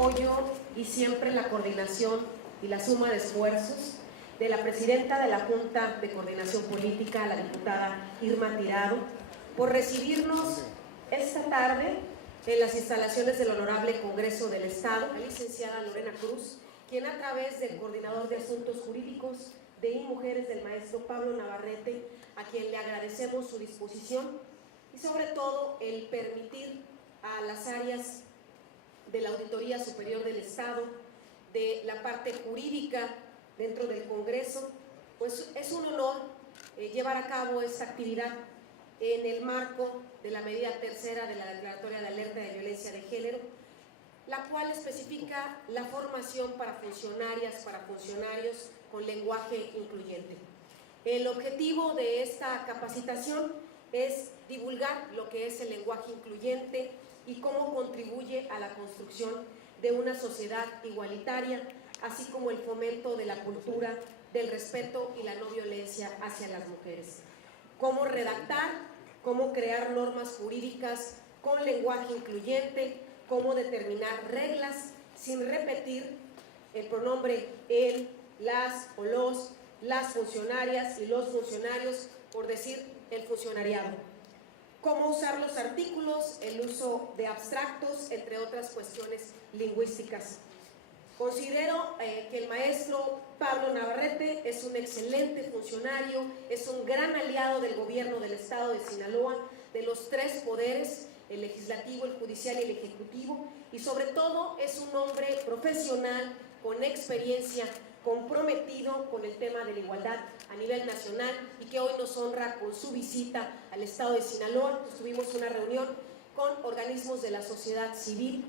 apoyo y siempre la coordinación y la suma de esfuerzos de la presidenta de la Junta de Coordinación Política, la diputada Irma Tirado, por recibirnos esta tarde en las instalaciones del Honorable Congreso del Estado, la licenciada Lorena Cruz, quien a través del Coordinador de Asuntos Jurídicos de IMujeres del maestro Pablo Navarrete, a quien le agradecemos su disposición y sobre todo el permitir a las áreas de la Auditoría Superior del Estado, de la parte jurídica dentro del Congreso, pues es un honor llevar a cabo esta actividad en el marco de la medida tercera de la Declaratoria de Alerta de Violencia de Género, la cual especifica la formación para funcionarias, para funcionarios con lenguaje incluyente. El objetivo de esta capacitación es divulgar lo que es el lenguaje incluyente y cómo contribuye a la construcción de una sociedad igualitaria, así como el fomento de la cultura del respeto y la no violencia hacia las mujeres. Cómo redactar, cómo crear normas jurídicas con lenguaje incluyente, cómo determinar reglas sin repetir el pronombre él, las o los, las funcionarias y los funcionarios, por decir el funcionariado. Cómo usar los artículos, el uso de abstractos, entre otras cuestiones lingüísticas. Considero que el maestro Pablo Navarrete es un excelente funcionario, es un gran aliado del gobierno del estado de Sinaloa, de los tres poderes, el legislativo, el judicial y el ejecutivo, y sobre todo es un hombre profesional, con experiencia, comprometido con el tema de la igualdad a nivel nacional y que hoy nos honra con su visita al estado de Sinaloa. Tuvimos una reunión con organismos de la sociedad civil,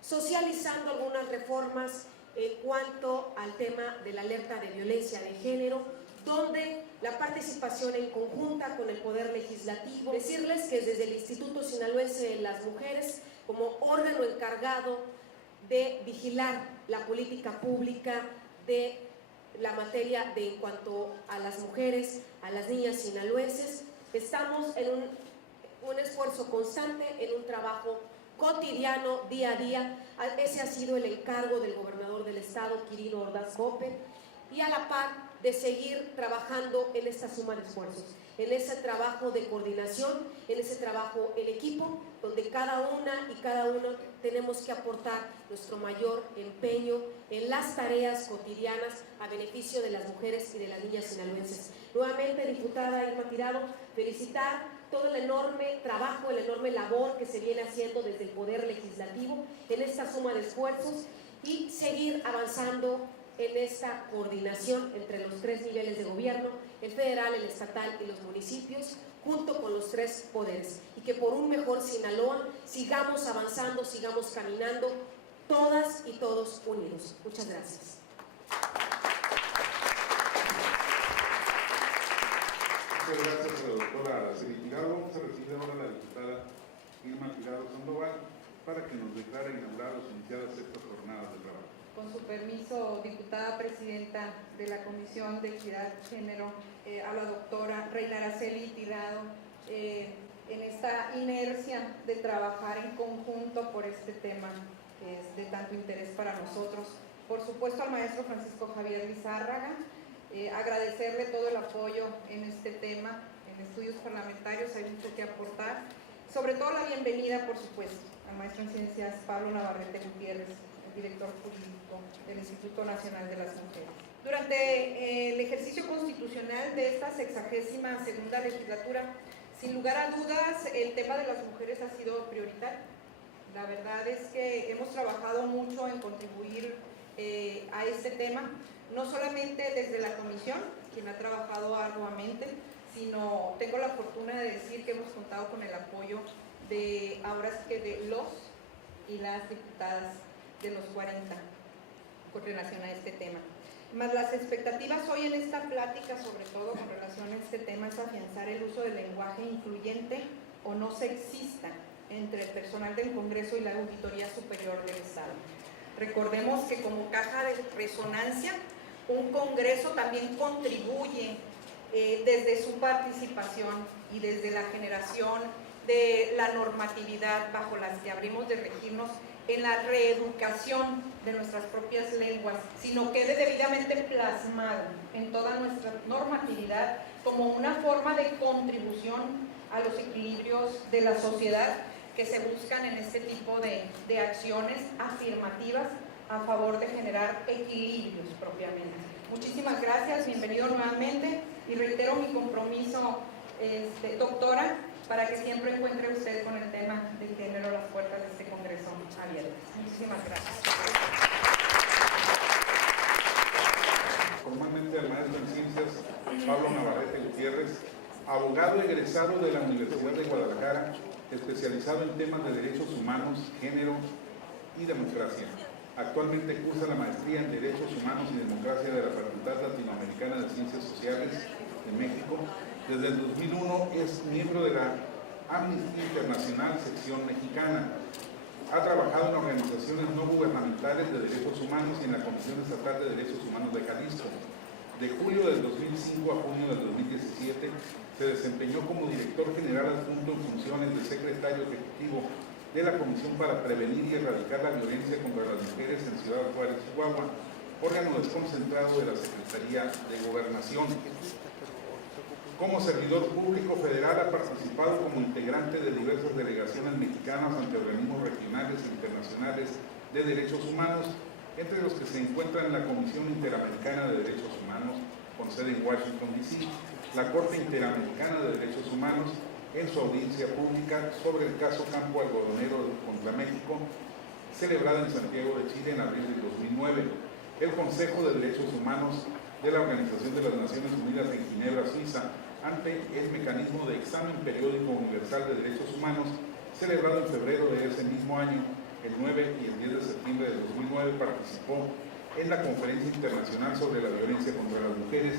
socializando algunas reformas en cuanto al tema de la alerta de violencia de género, donde la participación en conjunta con el Poder Legislativo, decirles que desde el Instituto Sinaloense de las Mujeres, como órgano encargado de vigilar la política pública de la materia en cuanto a las mujeres, a las niñas sinaloenses, estamos en un esfuerzo constante, en un trabajo cotidiano, día a día. Ese ha sido el encargo del gobernador del estado, Quirino Ordaz Coppel, y a la par de seguir trabajando en esta suma de esfuerzos, en ese trabajo de coordinación, en ese trabajo en equipo, donde cada una y cada uno tenemos que aportar nuestro mayor empeño en las tareas cotidianas a beneficio de las mujeres y de las niñas sinaloenses. Nuevamente, diputada Irma Tirado, felicitar todo el enorme trabajo, la enorme labor que se viene haciendo desde el Poder Legislativo en esta suma de esfuerzos y seguir avanzando en esta coordinación entre los tres niveles de gobierno, el federal, el estatal y los municipios, junto con los tres poderes, y que por un mejor Sinaloa sigamos avanzando, sigamos caminando, todas y todos unidos. Muchas gracias. Muchas gracias a la doctora Araceli Tirado. Vamos a recibir ahora a la diputada Irma Tirado Sandoval para que nos declare inaugurados iniciadas estas jornadas de trabajo. Con su permiso, diputada presidenta de la Comisión de Equidad de Género, a la doctora Reina Araceli Tirado, en esta inercia de trabajar en conjunto por este tema que es de tanto interés para nosotros. Por supuesto al maestro Francisco Javier Lizárraga, agradecerle todo el apoyo en este tema, en estudios parlamentarios hay mucho que aportar, sobre todo la bienvenida, por supuesto, al maestro en ciencias Pablo Navarrete Gutiérrez, director jurídico del Instituto Nacional de las Mujeres. Durante el ejercicio constitucional de esta 62ª legislatura, sin lugar a dudas, el tema de las mujeres ha sido prioritario. La verdad es que hemos trabajado mucho en contribuir a este tema, no solamente desde la comisión, quien ha trabajado arduamente, sino tengo la fortuna de decir que hemos contado con el apoyo de, ahora sí que de los y las diputadas de los 40 con relación a este tema. Más las expectativas hoy en esta plática, sobre todo con relación a este tema, es afianzar el uso del lenguaje incluyente o no sexista entre el personal del Congreso y la Auditoría Superior del Estado. Recordemos que como caja de resonancia, un Congreso también contribuye desde su participación y desde la generación de la normatividad bajo las que habríamos de regirnos en la reeducación de nuestras propias lenguas, sino quede debidamente plasmado en toda nuestra normatividad como una forma de contribución a los equilibrios de la sociedad que se buscan en este tipo de acciones afirmativas a favor de generar equilibrios propiamente. Muchísimas gracias, bienvenido nuevamente y reitero mi compromiso, doctora, para que siempre encuentre usted con el tema del género las puertas de este Congreso abiertas. Muchísimas gracias. Formalmente al maestro en Ciencias Pablo Navarrete Gutiérrez, abogado egresado de la Universidad de Guadalajara, especializado en temas de derechos humanos, género y democracia. Actualmente cursa la maestría en Derechos Humanos y Democracia de la Facultad Latinoamericana de Ciencias Sociales de México. Desde el 2001 es miembro de la Amnistía Internacional Sección Mexicana. Ha trabajado en organizaciones no gubernamentales de derechos humanos y en la Comisión Estatal de Derechos Humanos de Jalisco. De julio del 2005 a junio del 2017 se desempeñó como director general adjunto en funciones de secretario ejecutivo de la Comisión para Prevenir y Erradicar la Violencia contra las Mujeres en Ciudad Juárez, Chihuahua, órgano desconcentrado de la Secretaría de Gobernación. Como servidor público federal ha participado como integrante de diversas delegaciones mexicanas ante organismos regionales e internacionales de derechos humanos, entre los que se encuentran la Comisión Interamericana de Derechos Humanos, con sede en Washington, D.C., la Corte Interamericana de Derechos Humanos, en su audiencia pública sobre el caso Campo Algodonero contra México, celebrada en Santiago de Chile en abril de 2009, el Consejo de Derechos Humanos de la Organización de las Naciones Unidas en Ginebra, Suiza, ante el Mecanismo de Examen Periódico Universal de Derechos Humanos, celebrado en febrero de ese mismo año. El 9 y el 10 de septiembre de 2009 participó en la Conferencia Internacional sobre la Violencia contra las Mujeres,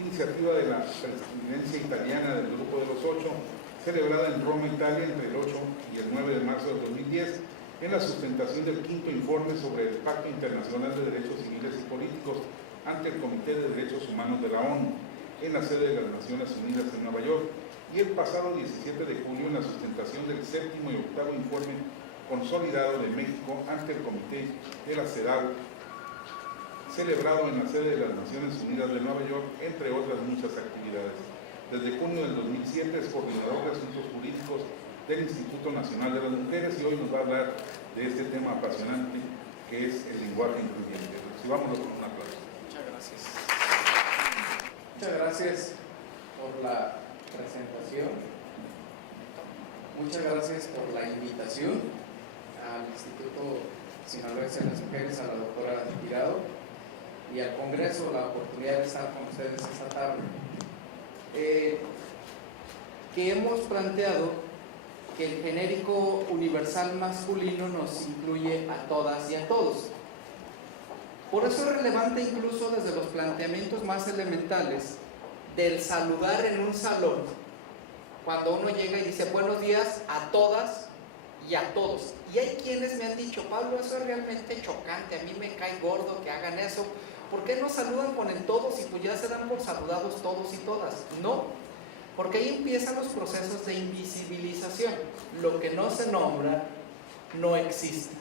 iniciativa de la presidencia italiana del Grupo de los 8, celebrada en Roma, Italia, entre el 8 y el 9 de marzo de 2010, en la sustentación del quinto informe sobre el Pacto Internacional de Derechos Civiles y Políticos ante el Comité de Derechos Humanos de la ONU, en la sede de las Naciones Unidas en Nueva York, y el pasado 17 de julio en la sustentación del séptimo y octavo informe consolidado de México ante el Comité de la CEDAW, celebrado en la sede de las Naciones Unidas de Nueva York, entre otras muchas actividades. Desde junio del 2007 es coordinador de asuntos jurídicos del Instituto Nacional de las Mujeres y hoy nos va a hablar de este tema apasionante que es el lenguaje incluyente. Recibámoslo con un aplauso. Muchas gracias. Muchas gracias por la presentación. Muchas gracias por la invitación al Instituto Sinaloense de las Mujeres, a la doctora Tirado, y al Congreso la oportunidad de estar con ustedes esta tarde. Que hemos planteado que el genérico universal masculino nos incluye a todas y a todos. Por eso es relevante incluso desde los planteamientos más elementales del saludar en un salón, cuando uno llega y dice buenos días a todas y a todos. Y hay quienes me han dicho, Pablo, eso es realmente chocante, a mí me cae gordo que hagan eso. ¿Por qué no saludan con el todos y pues ya se dan por saludados todos y todas? No, porque ahí empiezan los procesos de invisibilización. Lo que no se nombra no existe.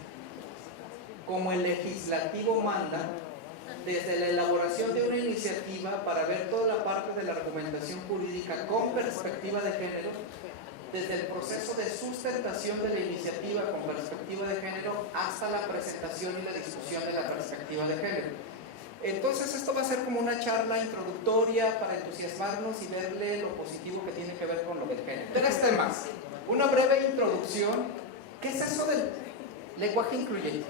Como el legislativo manda, desde la elaboración de una iniciativa para ver toda la parte de la argumentación jurídica con perspectiva de género, desde el proceso de sustentación de la iniciativa con perspectiva de género hasta la presentación y la discusión de la perspectiva de género. Entonces esto va a ser como una charla introductoria para entusiasmarnos y verle lo positivo que tiene que ver con lo del género. Tres temas. Una breve introducción. ¿Qué es eso del lenguaje incluyente?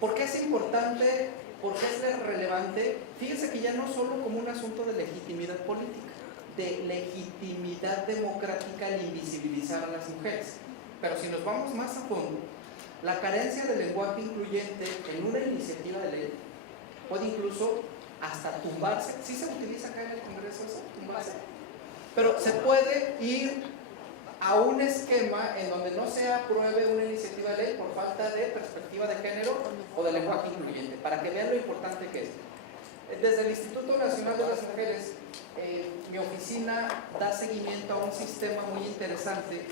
¿Por qué es importante? ¿Por qué es relevante? Fíjense que ya no solo como un asunto de legitimidad política, de legitimidad democrática al invisibilizar a las mujeres. Pero si nos vamos más a fondo, la carencia del lenguaje incluyente en una iniciativa de ley puede incluso hasta tumbarse. ¿Sí se utiliza acá en el Congreso eso? Tumbarse. Pero se puede ir a un esquema en donde no se apruebe una iniciativa de ley por falta de perspectiva de género o de lenguaje incluyente, para que vean lo importante que es. Desde el Instituto Nacional de las Mujeres, mi oficina da seguimiento a un sistema muy interesante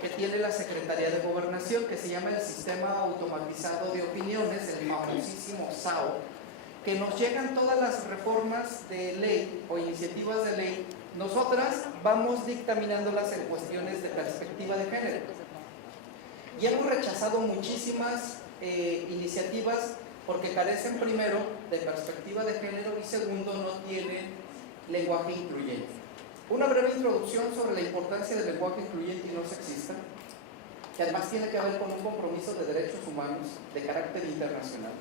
que tiene la Secretaría de Gobernación, que se llama el Sistema Automatizado de Opiniones, el famosísimo SAO, que nos llegan todas las reformas de ley o iniciativas de ley. Nosotras vamos dictaminándolas en cuestiones de perspectiva de género. Y hemos rechazado muchísimas iniciativas porque carecen primero de perspectiva de género y segundo no tienen lenguaje incluyente. Una breve introducción sobre la importancia del lenguaje incluyente y no sexista, que además tiene que ver con un compromiso de derechos humanos de carácter internacional.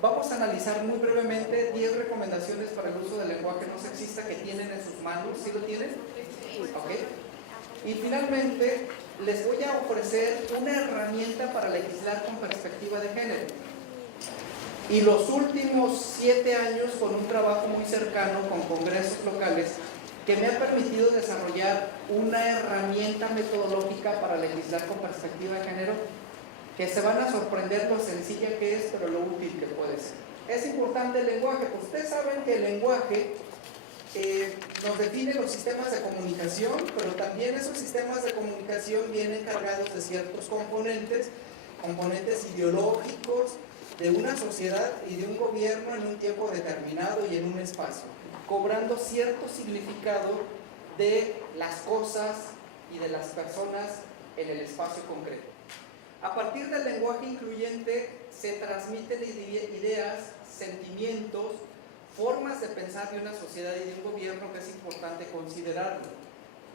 Vamos a analizar muy brevemente 10 recomendaciones para el uso del lenguaje no sexista que tienen en sus manos. ¿Sí lo tienen? ¿Ok? Y finalmente les voy a ofrecer una herramienta para legislar con perspectiva de género. Y los últimos 7 años con un trabajo muy cercano con congresos locales que me ha permitido desarrollar una herramienta metodológica para legislar con perspectiva de género que se van a sorprender lo sencilla que es, pero lo útil que puede ser. Es importante el lenguaje. Ustedes saben que el lenguaje nos define los sistemas de comunicación, pero también esos sistemas de comunicación vienen cargados de ciertos componentes ideológicos, de una sociedad y de un gobierno en un tiempo determinado y en un espacio, cobrando cierto significado de las cosas y de las personas en el espacio concreto. A partir del lenguaje incluyente se transmiten ideas, sentimientos, formas de pensar de una sociedad y de un gobierno que es importante considerarlo.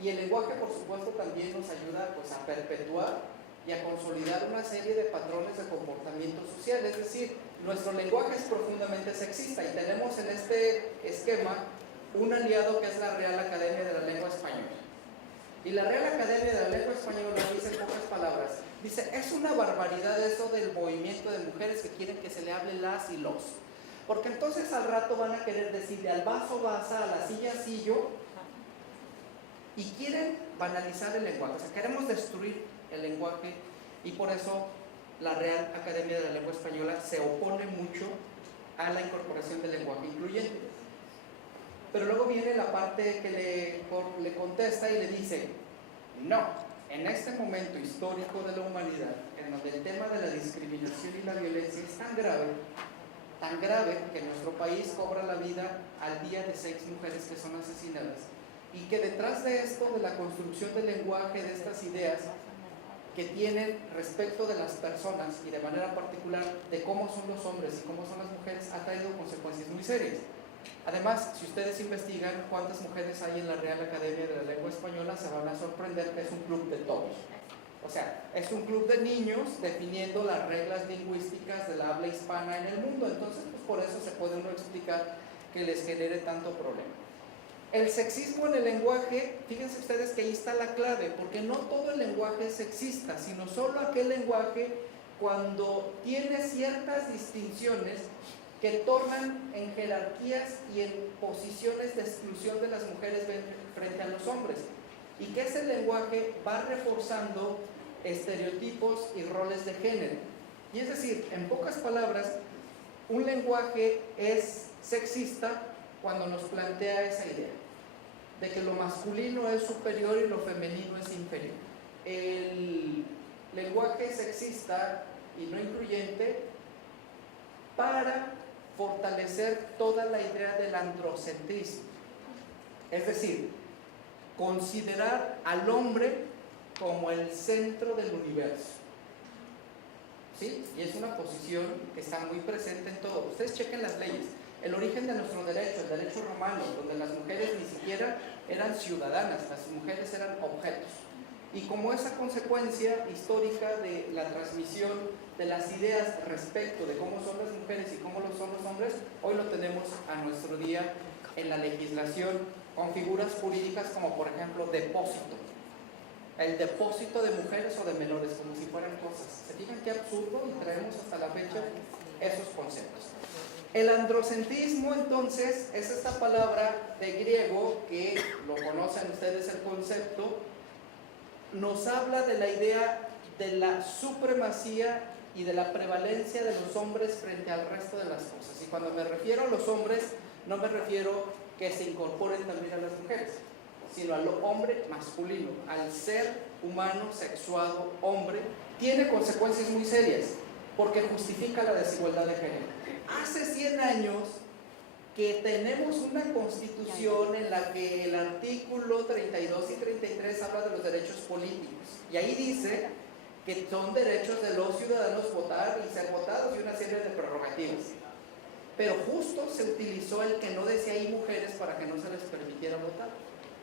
Y el lenguaje, por supuesto, también nos ayuda pues, a perpetuar y a consolidar una serie de patrones de comportamiento social. Es decir, nuestro lenguaje es profundamente sexista y tenemos en este esquema un aliado que es la Real Academia de la Lengua Española. Y la Real Academia de la Lengua Española dice en pocas palabras, dice, es una barbaridad eso del movimiento de mujeres que quieren que se le hable las y los. Porque entonces al rato van a querer decirle al vaso basa, a la silla sillo, y quieren banalizar el lenguaje. O sea, queremos destruir el lenguaje y por eso la Real Academia de la Lengua Española se opone mucho a la incorporación del lenguaje incluyente. Pero luego viene la parte que le contesta y le dice, no, en este momento histórico de la humanidad, en donde el tema de la discriminación y la violencia es tan grave que en nuestro país cobra la vida al día de 6 mujeres que son asesinadas, y que detrás de esto, de la construcción del lenguaje, de estas ideas que tienen respecto de las personas y de manera particular de cómo son los hombres y cómo son las mujeres, ha traído consecuencias muy serias. Además, si ustedes investigan cuántas mujeres hay en la Real Academia de la Lengua Española, se van a sorprender que es un club de todos. O sea, es un club de niños definiendo las reglas lingüísticas de la habla hispana en el mundo. Entonces, pues por eso se puede uno explicar que les genere tanto problema. El sexismo en el lenguaje, fíjense ustedes que ahí está la clave, porque no todo el lenguaje es sexista, sino solo aquel lenguaje cuando tiene ciertas distinciones que tornan en jerarquías y en posiciones de exclusión de las mujeres frente a los hombres, y que ese lenguaje va reforzando estereotipos y roles de género. Y es decir, en pocas palabras, un lenguaje es sexista cuando nos plantea esa idea de que lo masculino es superior y lo femenino es inferior. El lenguaje sexista y no incluyente para fortalecer toda la idea del androcentrismo, es decir, considerar al hombre como el centro del universo. ¿Sí? Y es una posición que está muy presente en todo. Ustedes chequen las leyes. El origen de nuestro derecho, el derecho romano, donde las mujeres ni siquiera eran ciudadanas, las mujeres eran objetos. Y como esa consecuencia histórica de la transmisión de las ideas respecto de cómo son las mujeres y cómo son los hombres, hoy lo tenemos a nuestro día en la legislación con figuras jurídicas como por ejemplo depósito. El depósito de mujeres o de menores, como si fueran cosas. ¿Se fijan qué absurdo? Y traemos hasta la fecha esos conceptos. El androcentrismo, entonces, es esta palabra de griego que lo conocen ustedes el concepto, nos habla de la idea de la supremacía y de la prevalencia de los hombres frente al resto de las cosas. Y cuando me refiero a los hombres, no me refiero que se incorporen también a las mujeres, sino al hombre masculino, al ser humano sexuado hombre, tiene consecuencias muy serias, porque justifica la desigualdad de género. Hace 100 años que tenemos una constitución en la que el artículo 32 y 33 habla de los derechos políticos, y ahí dice que son derechos de los ciudadanos votar y ser votados y una serie de prerrogativas. Pero justo se utilizó el que no decía hay mujeres para que no se les permitiera votar.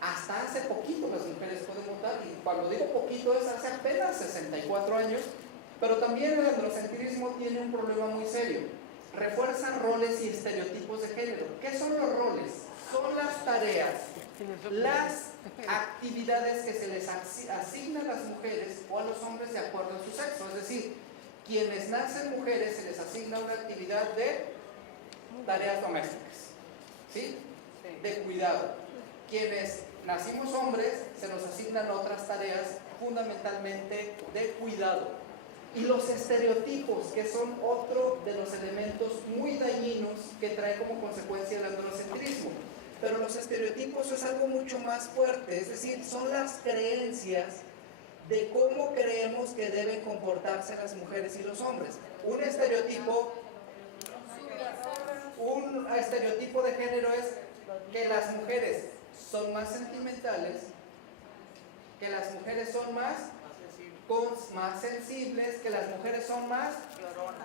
Hasta hace poquito las mujeres pueden votar, y cuando digo poquito es hace apenas 64 años, pero también el androcentrismo tiene un problema muy serio. Refuerzan roles y estereotipos de género. ¿Qué son los roles? Son las tareas, las actividades que se les asignan a las mujeres o a los hombres de acuerdo a su sexo. Es decir, quienes nacen mujeres se les asigna una actividad de tareas domésticas, ¿sí? De cuidado. Quienes nacimos hombres se nos asignan otras tareas fundamentalmente de cuidado. Y los estereotipos, que son otro de los elementos muy dañinos que trae como consecuencia el androcentrismo. Pero los estereotipos es algo mucho más fuerte, es decir, son las creencias de cómo creemos que deben comportarse las mujeres y los hombres. Un estereotipo de género es que las mujeres son más sentimentales, que las mujeres son más sensibles, que las mujeres son más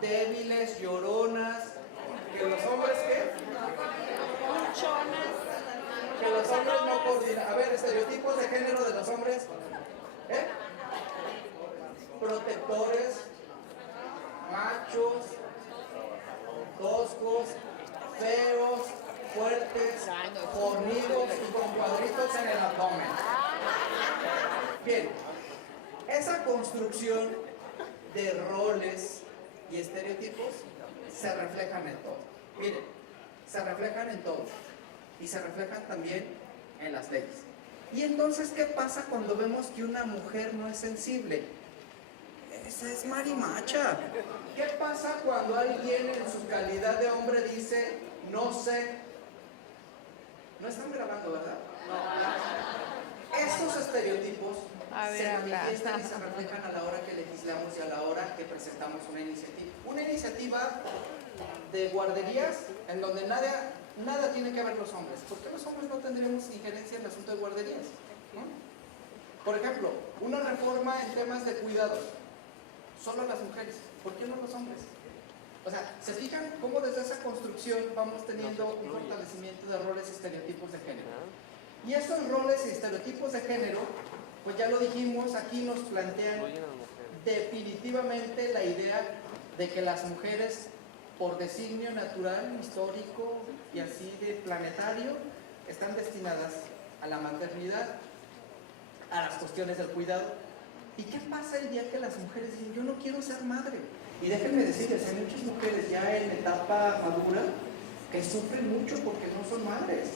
débiles, lloronas, que los hombres ¿qué? Que los hombres no coordinan. A ver, estereotipos de género de los hombres, protectores, machos, toscos, feos, fuertes, fornidos y con cuadritos en el abdomen. Bien, esa construcción de roles y estereotipos se reflejan en todo. Miren, se reflejan en todo y se reflejan también en las leyes. Y entonces, ¿qué pasa cuando vemos que una mujer no es sensible? Esa es marimacha. ¿Qué pasa cuando alguien en su calidad de hombre dice, no sé? No están grabando, ¿verdad? No. Estos estereotipos se manifiestan y se reflejan a la hora que legislamos y a la hora que presentamos una iniciativa. Una iniciativa de guarderías en donde nada tiene que ver los hombres. ¿Por qué los hombres no tendremos injerencia en el asunto de guarderías? ¿No? Por ejemplo, una reforma en temas de cuidados. Solo las mujeres. ¿Por qué no los hombres? O sea, ¿se fijan cómo desde esa construcción vamos teniendo un fortalecimiento de roles y estereotipos de género? Y esos roles y estereotipos de género, pues ya lo dijimos, aquí nos plantean definitivamente la idea de que las mujeres, por designio natural, histórico y así de planetario, están destinadas a la maternidad, a las cuestiones del cuidado. ¿Y qué pasa el día que las mujeres dicen, yo no quiero ser madre? Y déjenme decirles, hay muchas mujeres ya en etapa madura que sufren mucho porque no son madres.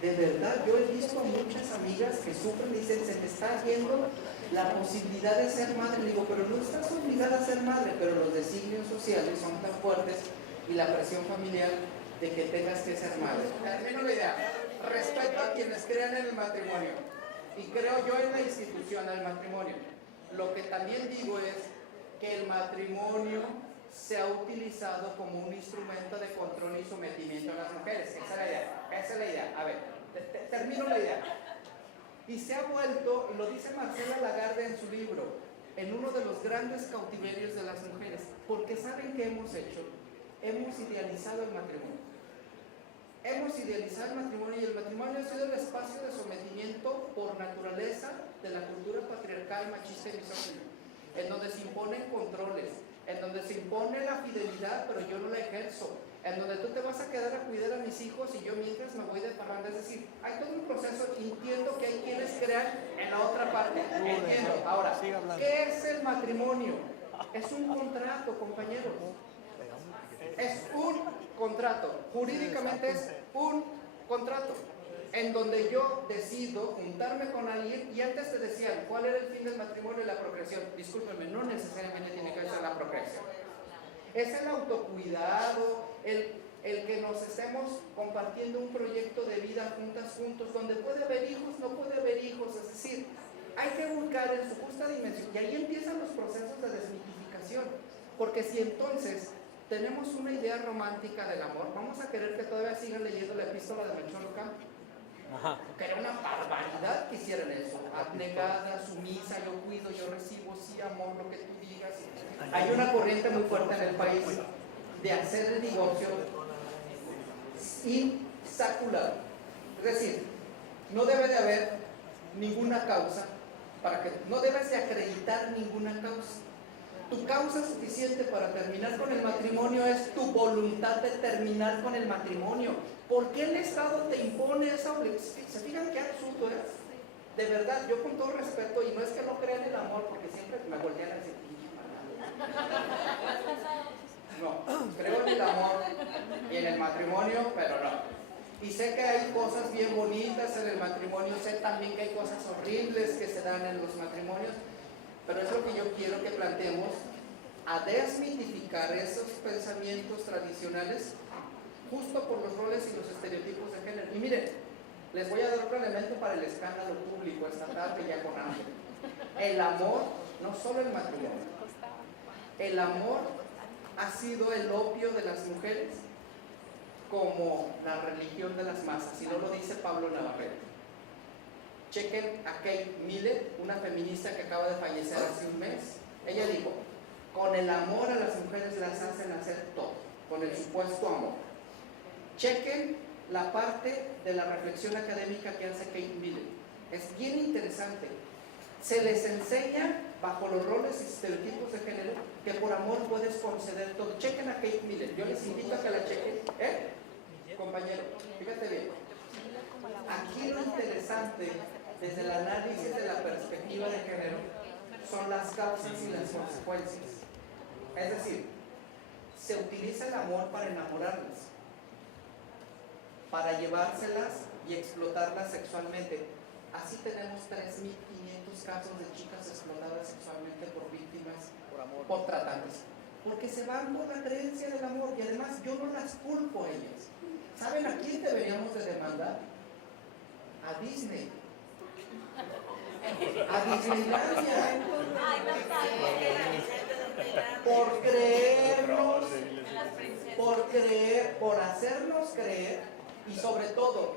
De verdad, yo he visto a muchas amigas que sufren y dicen, se te está yendo la posibilidad de ser madre. Le digo, pero no estás obligada a ser madre, pero los designios sociales son tan fuertes y la presión familiar de que tengas que ser madre. Termino la idea. Respeto a quienes crean en el matrimonio y creo yo en la institución del matrimonio. Lo que también digo es que el matrimonio se ha utilizado como un instrumento de control y sometimiento a las mujeres. Esa es la idea. A ver, termino la idea. Y se ha vuelto, lo dice Marcela Lagarde en su libro, en uno de los grandes cautiverios de las mujeres, porque ¿saben qué hemos hecho? Hemos idealizado el matrimonio. Hemos idealizado el matrimonio y el matrimonio ha sido el espacio de sometimiento por naturaleza de la cultura patriarcal, machista y misógina, en donde se imponen controles, en donde se impone la fidelidad, pero yo no la ejerzo, en donde tú te vas a quedar a cuidar a mis hijos y yo mientras me voy de parranda. Es decir, hay todo un proceso. Entiendo que hay quienes crean en la otra parte, entiendo. Ahora, ¿qué es el matrimonio? Es un contrato, compañeros. Es un contrato. Jurídicamente es un contrato. en donde yo decido juntarme con alguien y antes te decían, ¿cuál era el fin del matrimonio y la procreación? Discúlpenme, no necesariamente tiene que ser la procreación. Es el autocuidado, el que nos estemos compartiendo un proyecto de vida juntos, donde puede haber hijos, no puede haber hijos, es decir, hay que buscar en su justa dimensión, y ahí empiezan los procesos de desmitificación, porque si entonces tenemos una idea romántica del amor, vamos a querer que todavía sigan leyendo la epístola de Melchor Ocampo, que era una barbaridad que hicieran eso, abnegada, sumisa, yo cuido, yo recibo, sí, amor, lo que tú digas. Hay una corriente muy fuerte en el país de hacer el divorcio insaculado, es decir, no debe de haber ninguna causa para que, no debes de acreditar ninguna causa. Tu causa suficiente para terminar con el matrimonio es tu voluntad de terminar con el matrimonio. ¿Por qué el Estado te impone esa obligación? ¿Se fijan qué absurdo es? De verdad, yo con todo respeto, y no es que no crea en el amor, porque siempre me voltean a decir, no, creo en el amor y en el matrimonio, pero no. Y sé que hay cosas bien bonitas en el matrimonio, sé también que hay cosas horribles que se dan en los matrimonios, pero es lo que yo quiero que planteemos, a desmitificar esos pensamientos tradicionales justo por los roles y los estereotipos de género. Y miren, les voy a dar otro elemento para el escándalo público esta tarde ya con hambre. El amor, no solo el matrimonio, el amor ha sido el opio de las mujeres como la religión de las masas, y no lo dice Pablo Navarrete. Chequen a Kate Millett, una feminista que acaba de fallecer hace un mes. Ella dijo, con el amor a las mujeres las hacen hacer todo, con el supuesto amor. Chequen la parte de la reflexión académica que hace Kate Millett. Es bien interesante. Se les enseña, bajo los roles y estereotipos de género, que por amor puedes conceder todo. Chequen a Kate Millett, yo les invito a que la chequen. Compañero, fíjate bien. Aquí lo interesante, desde el análisis de la perspectiva de género, son las causas y las consecuencias. Es decir, se utiliza el amor para enamorarlas, para llevárselas y explotarlas sexualmente. Así tenemos 3.500 casos de chicas explotadas sexualmente por víctimas, por tratantes, porque se van por la creencia del amor, y además yo no las culpo a ellas. ¿Saben a quién deberíamos de demandar? A Disney, a Disneylandia, por hacernos creer, y sobre todo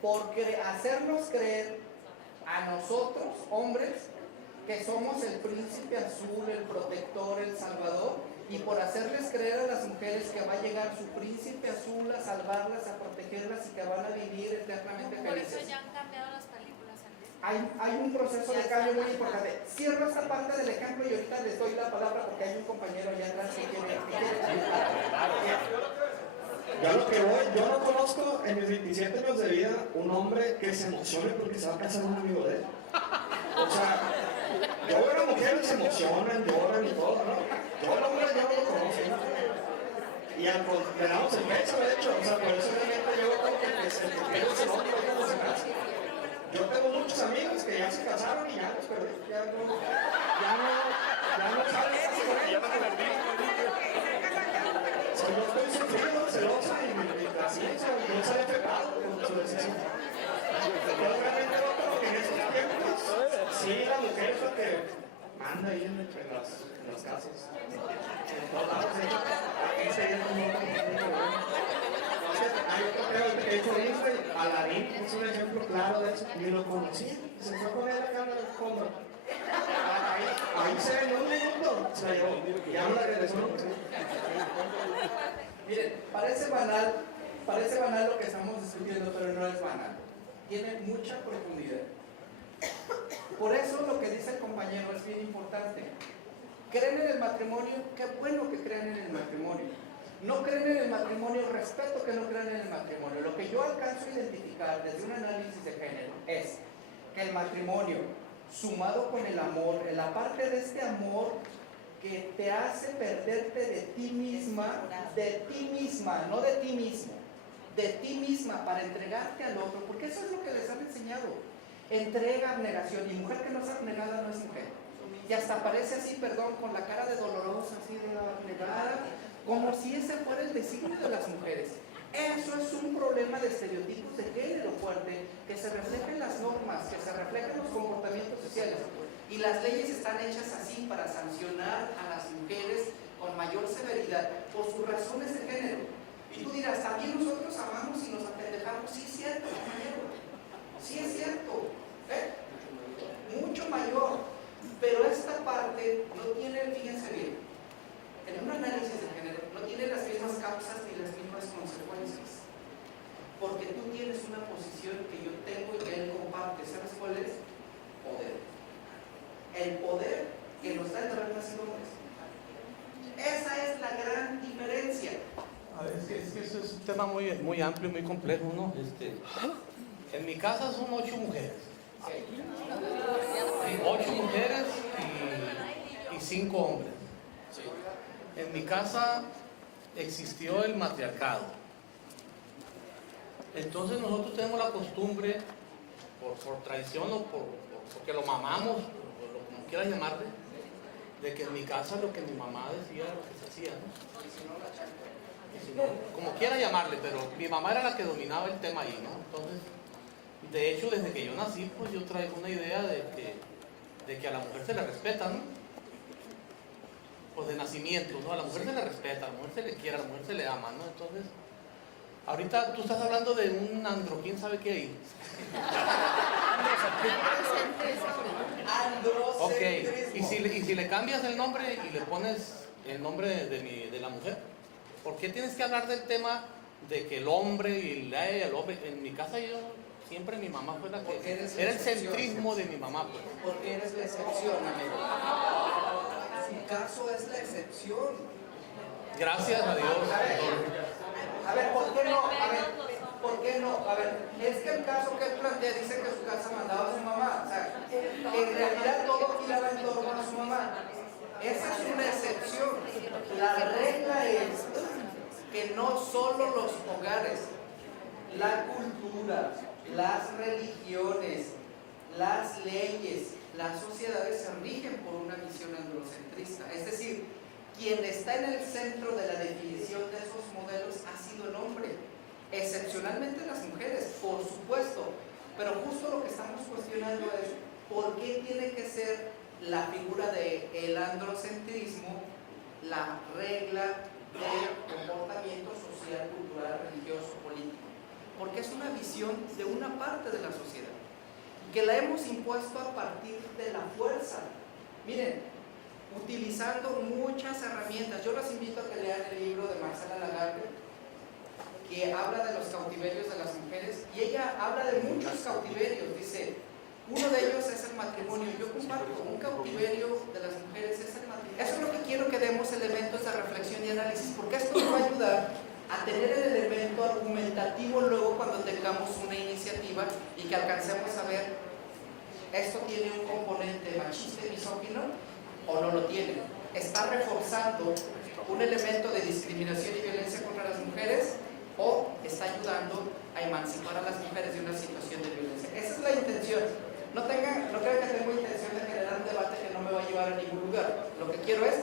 por hacernos creer a nosotros, hombres, que somos el príncipe azul, el protector, el salvador, y por hacerles creer a las mujeres que va a llegar su príncipe azul a salvarlas, a protegerlas y que van a vivir eternamente felices. Por eso ya han cambiado las películas. Hay un proceso de cambio muy importante. Cierro esta parte del ejemplo y ahorita les doy la palabra porque hay un compañero allá atrás que quiere Yo a lo que voy, yo no conozco en mis 27 años de vida un hombre que se emocione porque se va a casar un amigo de él. O sea, yo veo a las mujeres se emocionan, lloran y todo, ¿no? Yo el hombre yo no lo conozco. Y le damos el peso, de hecho, o sea, por eso realmente yo creo que el que se hombre no se casa. Yo tengo muchos amigos que ya se casaron y ya los perdí, ya no saben porque ya no se perdí. Si yo estoy sufriendo, celosa y la ciencia, yo soy pecado con su decisión. Yo realmente noto que en esos tiempos, sí, la mujer es la que manda ahí en las casas. En todos lados, aquí se llama hay otro que Aladín es un ejemplo claro de eso. Ni lo conocía, se fue con él acá en la alfombra. Ahí se ve en un minuto, se la llevó. Ya no la regresó. Miren, parece banal lo que estamos discutiendo, pero no es banal. Tiene mucha profundidad. Por eso lo que dice el compañero es bien importante. ¿Creen en el matrimonio? Qué bueno que crean en el matrimonio. No creen en el matrimonio, respeto que no crean en el matrimonio. Lo que yo alcanzo a identificar desde un análisis de género es que el matrimonio, sumado con el amor, en la parte de este amor que te hace perderte de ti misma, no de ti mismo, de ti misma para entregarte al otro, porque eso es lo que les han enseñado. Entrega, abnegación, y mujer que no es abnegada no es mujer. Y hasta aparece así, perdón, con la cara de dolorosa, así de abnegada, como si ese fuera el designio de las mujeres. Eso es un problema de estereotipos de género fuerte, que se refleja en las normas, que se refleja en los comportamientos sociales. Y las leyes están hechas así para sancionar a las mujeres con mayor severidad por sus razones de género. Y tú dirás, también nosotros amamos y nos apendejamos. Sí es cierto, compañero. Sí es cierto. Mucho mayor. Pero esta parte no tiene, fíjense bien, en un análisis de género, no tiene las mismas causas ni las mismas consecuencias. Porque tú tienes una posición que yo tengo y que él comparte. ¿Sabes cuál es? Poder. El poder que nos da entre las hombres. Esa es la gran diferencia. A ver, es que eso es un tema muy amplio y muy complejo, ¿no? En mi casa son 8 mujeres. 8 mujeres y 5 hombres. En mi casa existió el matriarcado. Entonces nosotros tenemos la costumbre, por tradición o porque lo mamamos, o como quieras llamarle, de que en mi casa lo que mi mamá decía era lo que se hacía, ¿no? Como quiera llamarle, pero mi mamá era la que dominaba el tema ahí, ¿no? Entonces, de hecho, desde que yo nací, pues yo traigo una idea de que a la mujer se le respeta, ¿no? Pues de nacimiento, ¿no? A la mujer se le respeta, a la mujer se le quiere, a la mujer se le ama, ¿no? Entonces, ahorita tú estás hablando de un andro, ¿quién sabe qué hay? Ok, y si le cambias el nombre y le pones el nombre de la mujer, ¿por qué tienes que hablar del tema de que el hombre y el hombre? En mi casa yo siempre mi mamá fue la que era el centrismo de mi mamá, pues. Porque eres la excepción, amigo. Su caso es la excepción. Gracias a Dios. A ver, ¿por qué no? A ver, ¿por qué no? A ver, es que el caso que él plantea dice que su casa mandaba a su mamá. O sea, que en realidad todo giraba en torno a su mamá. Esa es una excepción. La regla es que no solo los hogares, la cultura, las religiones, las leyes, las sociedades se rigen por una visión androcentrista. Es decir, quien está en el centro de la definición de esos modelos ha sido el hombre, excepcionalmente las mujeres, por supuesto, pero justo lo que estamos cuestionando es por qué tiene que ser la figura del androcentrismo la regla del comportamiento social, cultural, religioso, político, porque es una visión de una parte de la sociedad que la hemos impuesto a partir de la fuerza. Miren, utilizando muchas herramientas. Yo los invito a que lean el libro de Marcela Lagarde, que habla de los cautiverios de las mujeres, y ella habla de muchos cautiverios. Dice, uno de ellos es el matrimonio. Yo comparto, un cautiverio de las mujeres es el matrimonio. Eso es lo que quiero que demos elementos de reflexión y análisis, porque esto nos va a ayudar a tener el elemento argumentativo luego cuando tengamos una iniciativa y que alcancemos a ver, ¿esto tiene un componente machista y misógino o no lo tiene? ¿Está reforzando un elemento de discriminación y violencia contra las mujeres o está ayudando a emancipar a las mujeres de una situación de violencia? Esa es la intención. No creo que tengo intención de generar un debate que no me va a llevar a ningún lugar. Lo que quiero es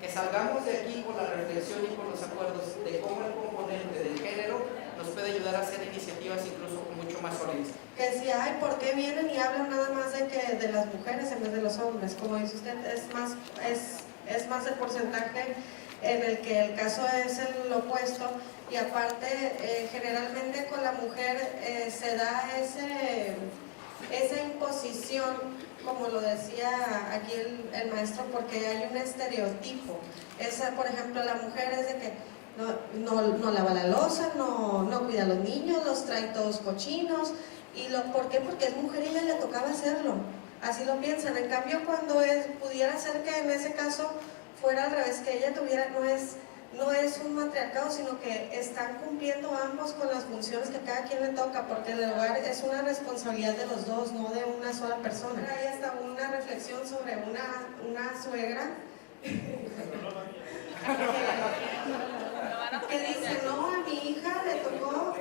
que salgamos de aquí con la reflexión y con los acuerdos de cómo el componente del género nos puede ayudar a hacer iniciativas incluso mucho más sólidas. Que si hay, ¿por qué vienen y hablan nada más de las mujeres en vez de los hombres? Como dice usted, es más el porcentaje en el que el caso es el opuesto, y aparte generalmente con la mujer se da esa imposición, como lo decía aquí el maestro, porque hay un estereotipo. Por ejemplo, la mujer es de que no lava la loza, no cuida a los niños, los trae todos cochinos. ¿Por qué? Porque es mujer y a ella le tocaba hacerlo. Así lo piensan. En cambio, cuando pudiera ser que en ese caso fuera al revés, que ella tuviera, no es un matriarcado, sino que están cumpliendo ambos con las funciones que cada quien le toca, porque el hogar es una responsabilidad de los dos, no de una sola persona. Hay hasta una reflexión sobre una suegra que dice, no, a mi hija le tocó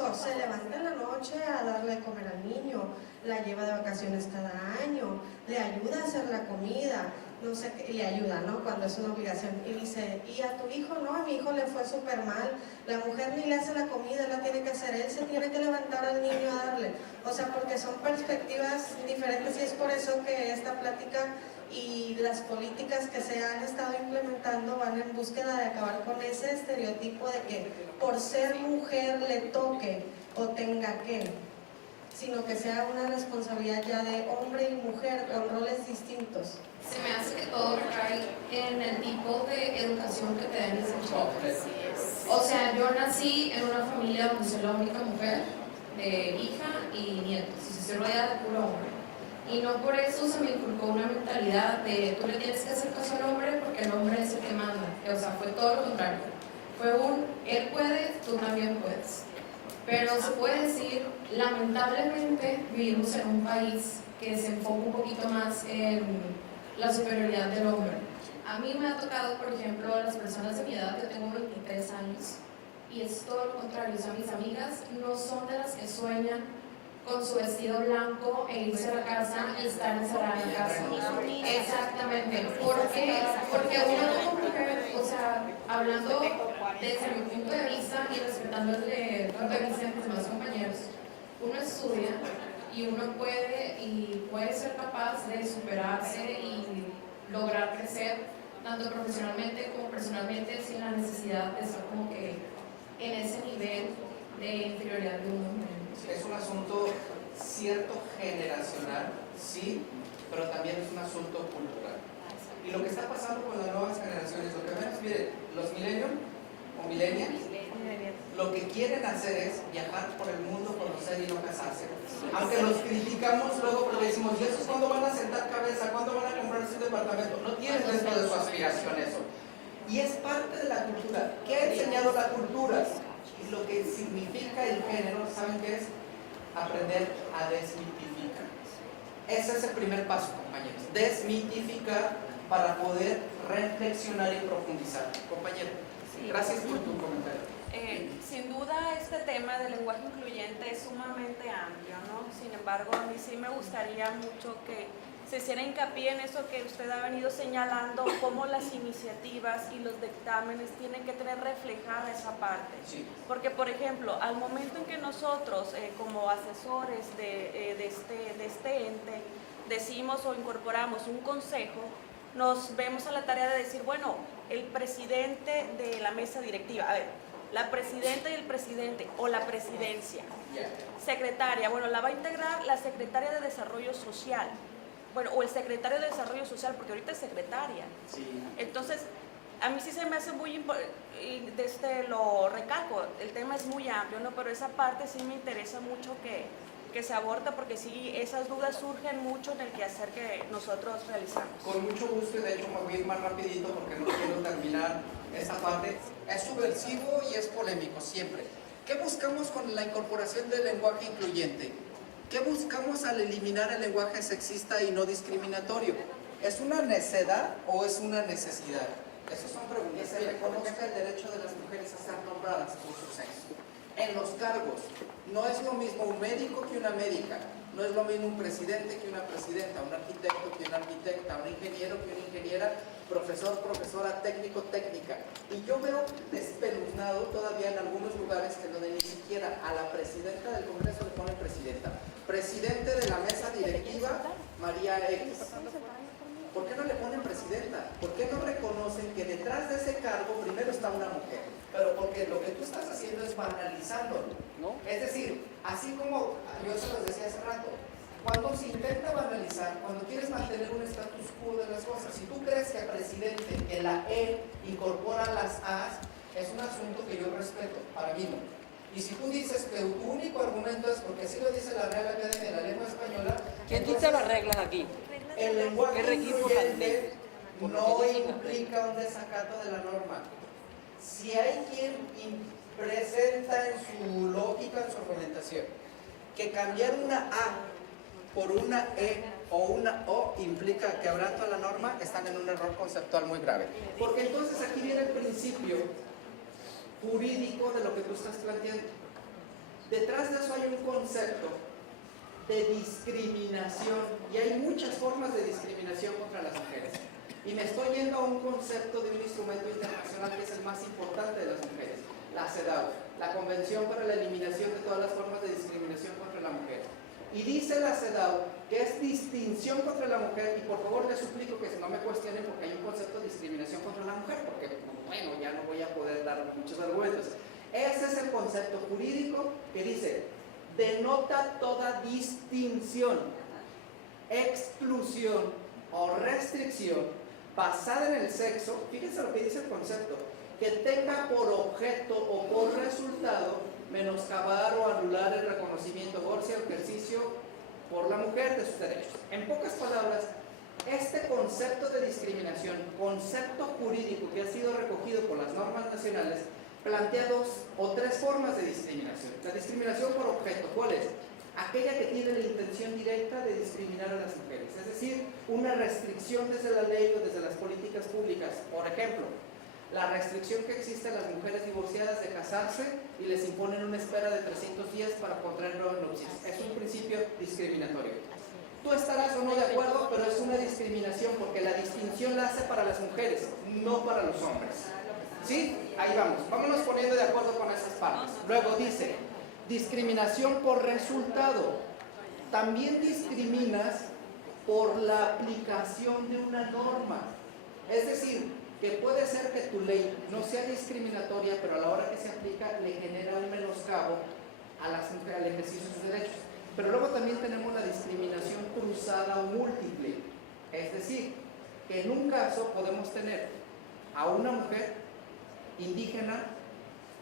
esposo se levanta en la noche a darle de comer al niño, la lleva de vacaciones cada año, le ayuda a hacer la comida, no sé qué, le ayuda, ¿no? Cuando es una obligación. Y dice, ¿y a tu hijo? No, a mi hijo le fue súper mal, la mujer ni le hace la comida, la tiene que hacer, él se tiene que levantar al niño a darle. O sea, porque son perspectivas diferentes y es por eso que esta plática y las políticas que se han estado implementando van en búsqueda de acabar con ese estereotipo de que por ser mujer le toque o tenga que, sino que sea una responsabilidad ya de hombre y mujer con roles distintos. Se me hace que todo recae en el tipo de educación que te den ese chico. O sea, yo nací en una familia donde soy la única mujer, hija y nietos, y estoy rodeada de puro hombre. Y no por eso se me inculcó una mentalidad de tú le tienes que hacer caso al hombre porque el hombre es el que manda. O sea, fue todo lo contrario. Fue él puede, tú también puedes. Pero se puede decir, lamentablemente vivimos en un país que se enfoca un poquito más en la superioridad del hombre. A mí me ha tocado, por ejemplo, a las personas de mi edad, yo tengo 23 años, y es todo lo contrario. O sea, mis amigas no son de las que sueñan con su vestido blanco e irse a la casa y estar encerrada en la casa. Exactamente. ¿Por qué? Porque uno como mujer, o sea, hablando desde mi punto de vista y respetando el punto de vista de mis demás compañeros, uno estudia y uno puede ser capaz de superarse y lograr crecer tanto profesionalmente como personalmente sin la necesidad de estar como que en ese nivel de inferioridad de un hombre. Es un asunto cierto generacional, sí, pero también es un asunto cultural. Y lo que está pasando con las nuevas generaciones, lo que menos, miren, los millennials o millennials, lo que quieren hacer es viajar por el mundo, conocer y no casarse. Aunque los criticamos luego porque decimos, ¿y esos cuándo van a sentar cabeza? ¿Cuándo van a comprarse un departamento? No tienen dentro de su aspiración eso. Y es parte de la cultura. ¿Qué ha enseñado la cultura? Y lo que significa el género, ¿saben qué es? Aprender a desmitificar. Ese es el primer paso, compañeros. Desmitificar para poder reflexionar y profundizar. Compañero, gracias por tu comentario. Sin duda este tema del lenguaje incluyente es sumamente amplio, ¿no? Sin embargo, a mí sí me gustaría mucho que se hiciera hincapié en eso que usted ha venido señalando, cómo las iniciativas y los dictámenes tienen que tener reflejada esa parte. Sí. Porque, por ejemplo, al momento en que nosotros, como asesores de este ente, decimos o incorporamos un consejo, nos vemos a la tarea de decir, bueno, el presidente de la mesa directiva, a ver, la presidenta y el presidente o la presidencia, secretaria, bueno, la va a integrar la secretaria de Desarrollo Social, bueno, o el secretario de Desarrollo Social, porque ahorita es secretaria. Sí. Entonces, a mí sí se me hace muy importante, y lo recalco, el tema es muy amplio, ¿no? Pero esa parte sí me interesa mucho que se aborda, porque sí, esas dudas surgen mucho en el quehacer que nosotros realizamos. Con mucho gusto, y de hecho me voy a ir más rapidito porque no quiero terminar esta parte. Es subversivo y es polémico siempre. ¿Qué buscamos con la incorporación del lenguaje incluyente? ¿Qué buscamos al eliminar el lenguaje sexista y no discriminatorio? ¿Es una necedad o es una necesidad? Esas son preguntas. Se reconozca el derecho de las mujeres a ser nombradas por su sexo. En los cargos, no es lo mismo un médico que una médica, no es lo mismo un presidente que una presidenta, un arquitecto que una arquitecta, un ingeniero que una ingeniera, profesor, profesora, técnico, técnica. Y yo veo espeluznado todavía en algunos lugares que donde ni siquiera a la presidenta del Congreso le ponen presidenta. Presidente de la mesa directiva, María X. ¿Por qué no le ponen presidenta? ¿Por qué no reconocen que detrás de ese cargo primero está una mujer? Pero porque lo que tú estás haciendo es banalizándolo, ¿no? Es decir, así como yo se los decía hace rato, cuando se intenta banalizar, cuando quieres mantener un status quo de las cosas, si tú crees que el presidente, que la E incorpora las A's, es un asunto que yo respeto, para mí no. Y si tú dices que tu único argumento es porque así lo dice la Real Academia de la Lengua Española, ¿quién dice las reglas aquí? El lenguaje ¿Qué registro incluyente tan no implica un desacato de la norma. Si hay quien presenta en su lógica, en su argumentación, que cambiar una A por una E o una O implica quebranto a la norma, están en un error conceptual muy grave. Porque entonces aquí viene el principio jurídico de lo que tú estás planteando. Detrás de eso hay un concepto de discriminación, y hay muchas formas de discriminación contra las mujeres. Y me estoy yendo a un concepto de un instrumento internacional que es el más importante de las mujeres, la CEDAW, la Convención para la Eliminación de todas las formas de discriminación contra la mujer. Y dice la CEDAW que es distinción contra la mujer, y por favor les suplico que no me cuestionen porque hay un concepto de discriminación contra la mujer, porque bueno, ya no voy a poder dar muchos argumentos. Ese es el concepto jurídico que dice, denota toda distinción, exclusión o restricción basada en el sexo, fíjense lo que dice el concepto, que tenga por objeto o por resultado menoscabar o anular el reconocimiento, goce o ejercicio por la mujer de sus derechos. En pocas palabras, este concepto de discriminación, concepto jurídico que ha sido recogido por las normas nacionales, plantea dos o tres formas de discriminación. La discriminación por objeto, ¿cuál es? Aquella que tiene la intención directa de discriminar a las mujeres, es decir, una restricción desde la ley o desde las políticas públicas. Por ejemplo, la restricción que existe a las mujeres divorciadas de casarse y les imponen una espera de 300 días para contraer nuevas nupcias. Es un principio discriminatorio. Tú estarás o no de acuerdo, pero es una discriminación porque la distinción la hace para las mujeres, no para los hombres. ¿Sí? Ahí vamos. Vámonos poniendo de acuerdo con esas partes. Luego dice, discriminación por resultado. También discriminas por la aplicación de una norma. Es decir, que puede ser que tu ley no sea discriminatoria, pero a la hora que se aplica le genera un menoscabo a las mujeres al ejercicio de sus derechos. Pero luego también tenemos la discriminación cruzada o múltiple. Es decir, que en un caso podemos tener a una mujer indígena,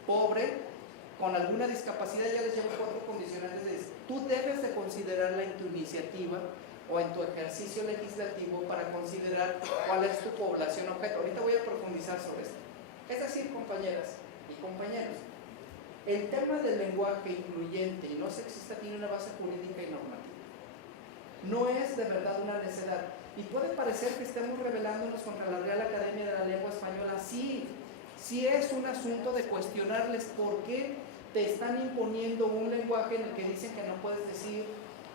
pobre, con alguna discapacidad, ya les llevo 4 condicionantes de tú debes de considerarla en tu iniciativa o en tu ejercicio legislativo para considerar cuál es tu población objeto. Ahorita voy a profundizar sobre esto. Es decir, compañeras y compañeros, el tema del lenguaje incluyente y no sexista tiene una base jurídica y normativa. No es de verdad una necedad. Y puede parecer que estemos rebelándonos contra la Real Academia de la Lengua Española. Sí es un asunto de cuestionarles por qué te están imponiendo un lenguaje en el que dicen que no puedes decir,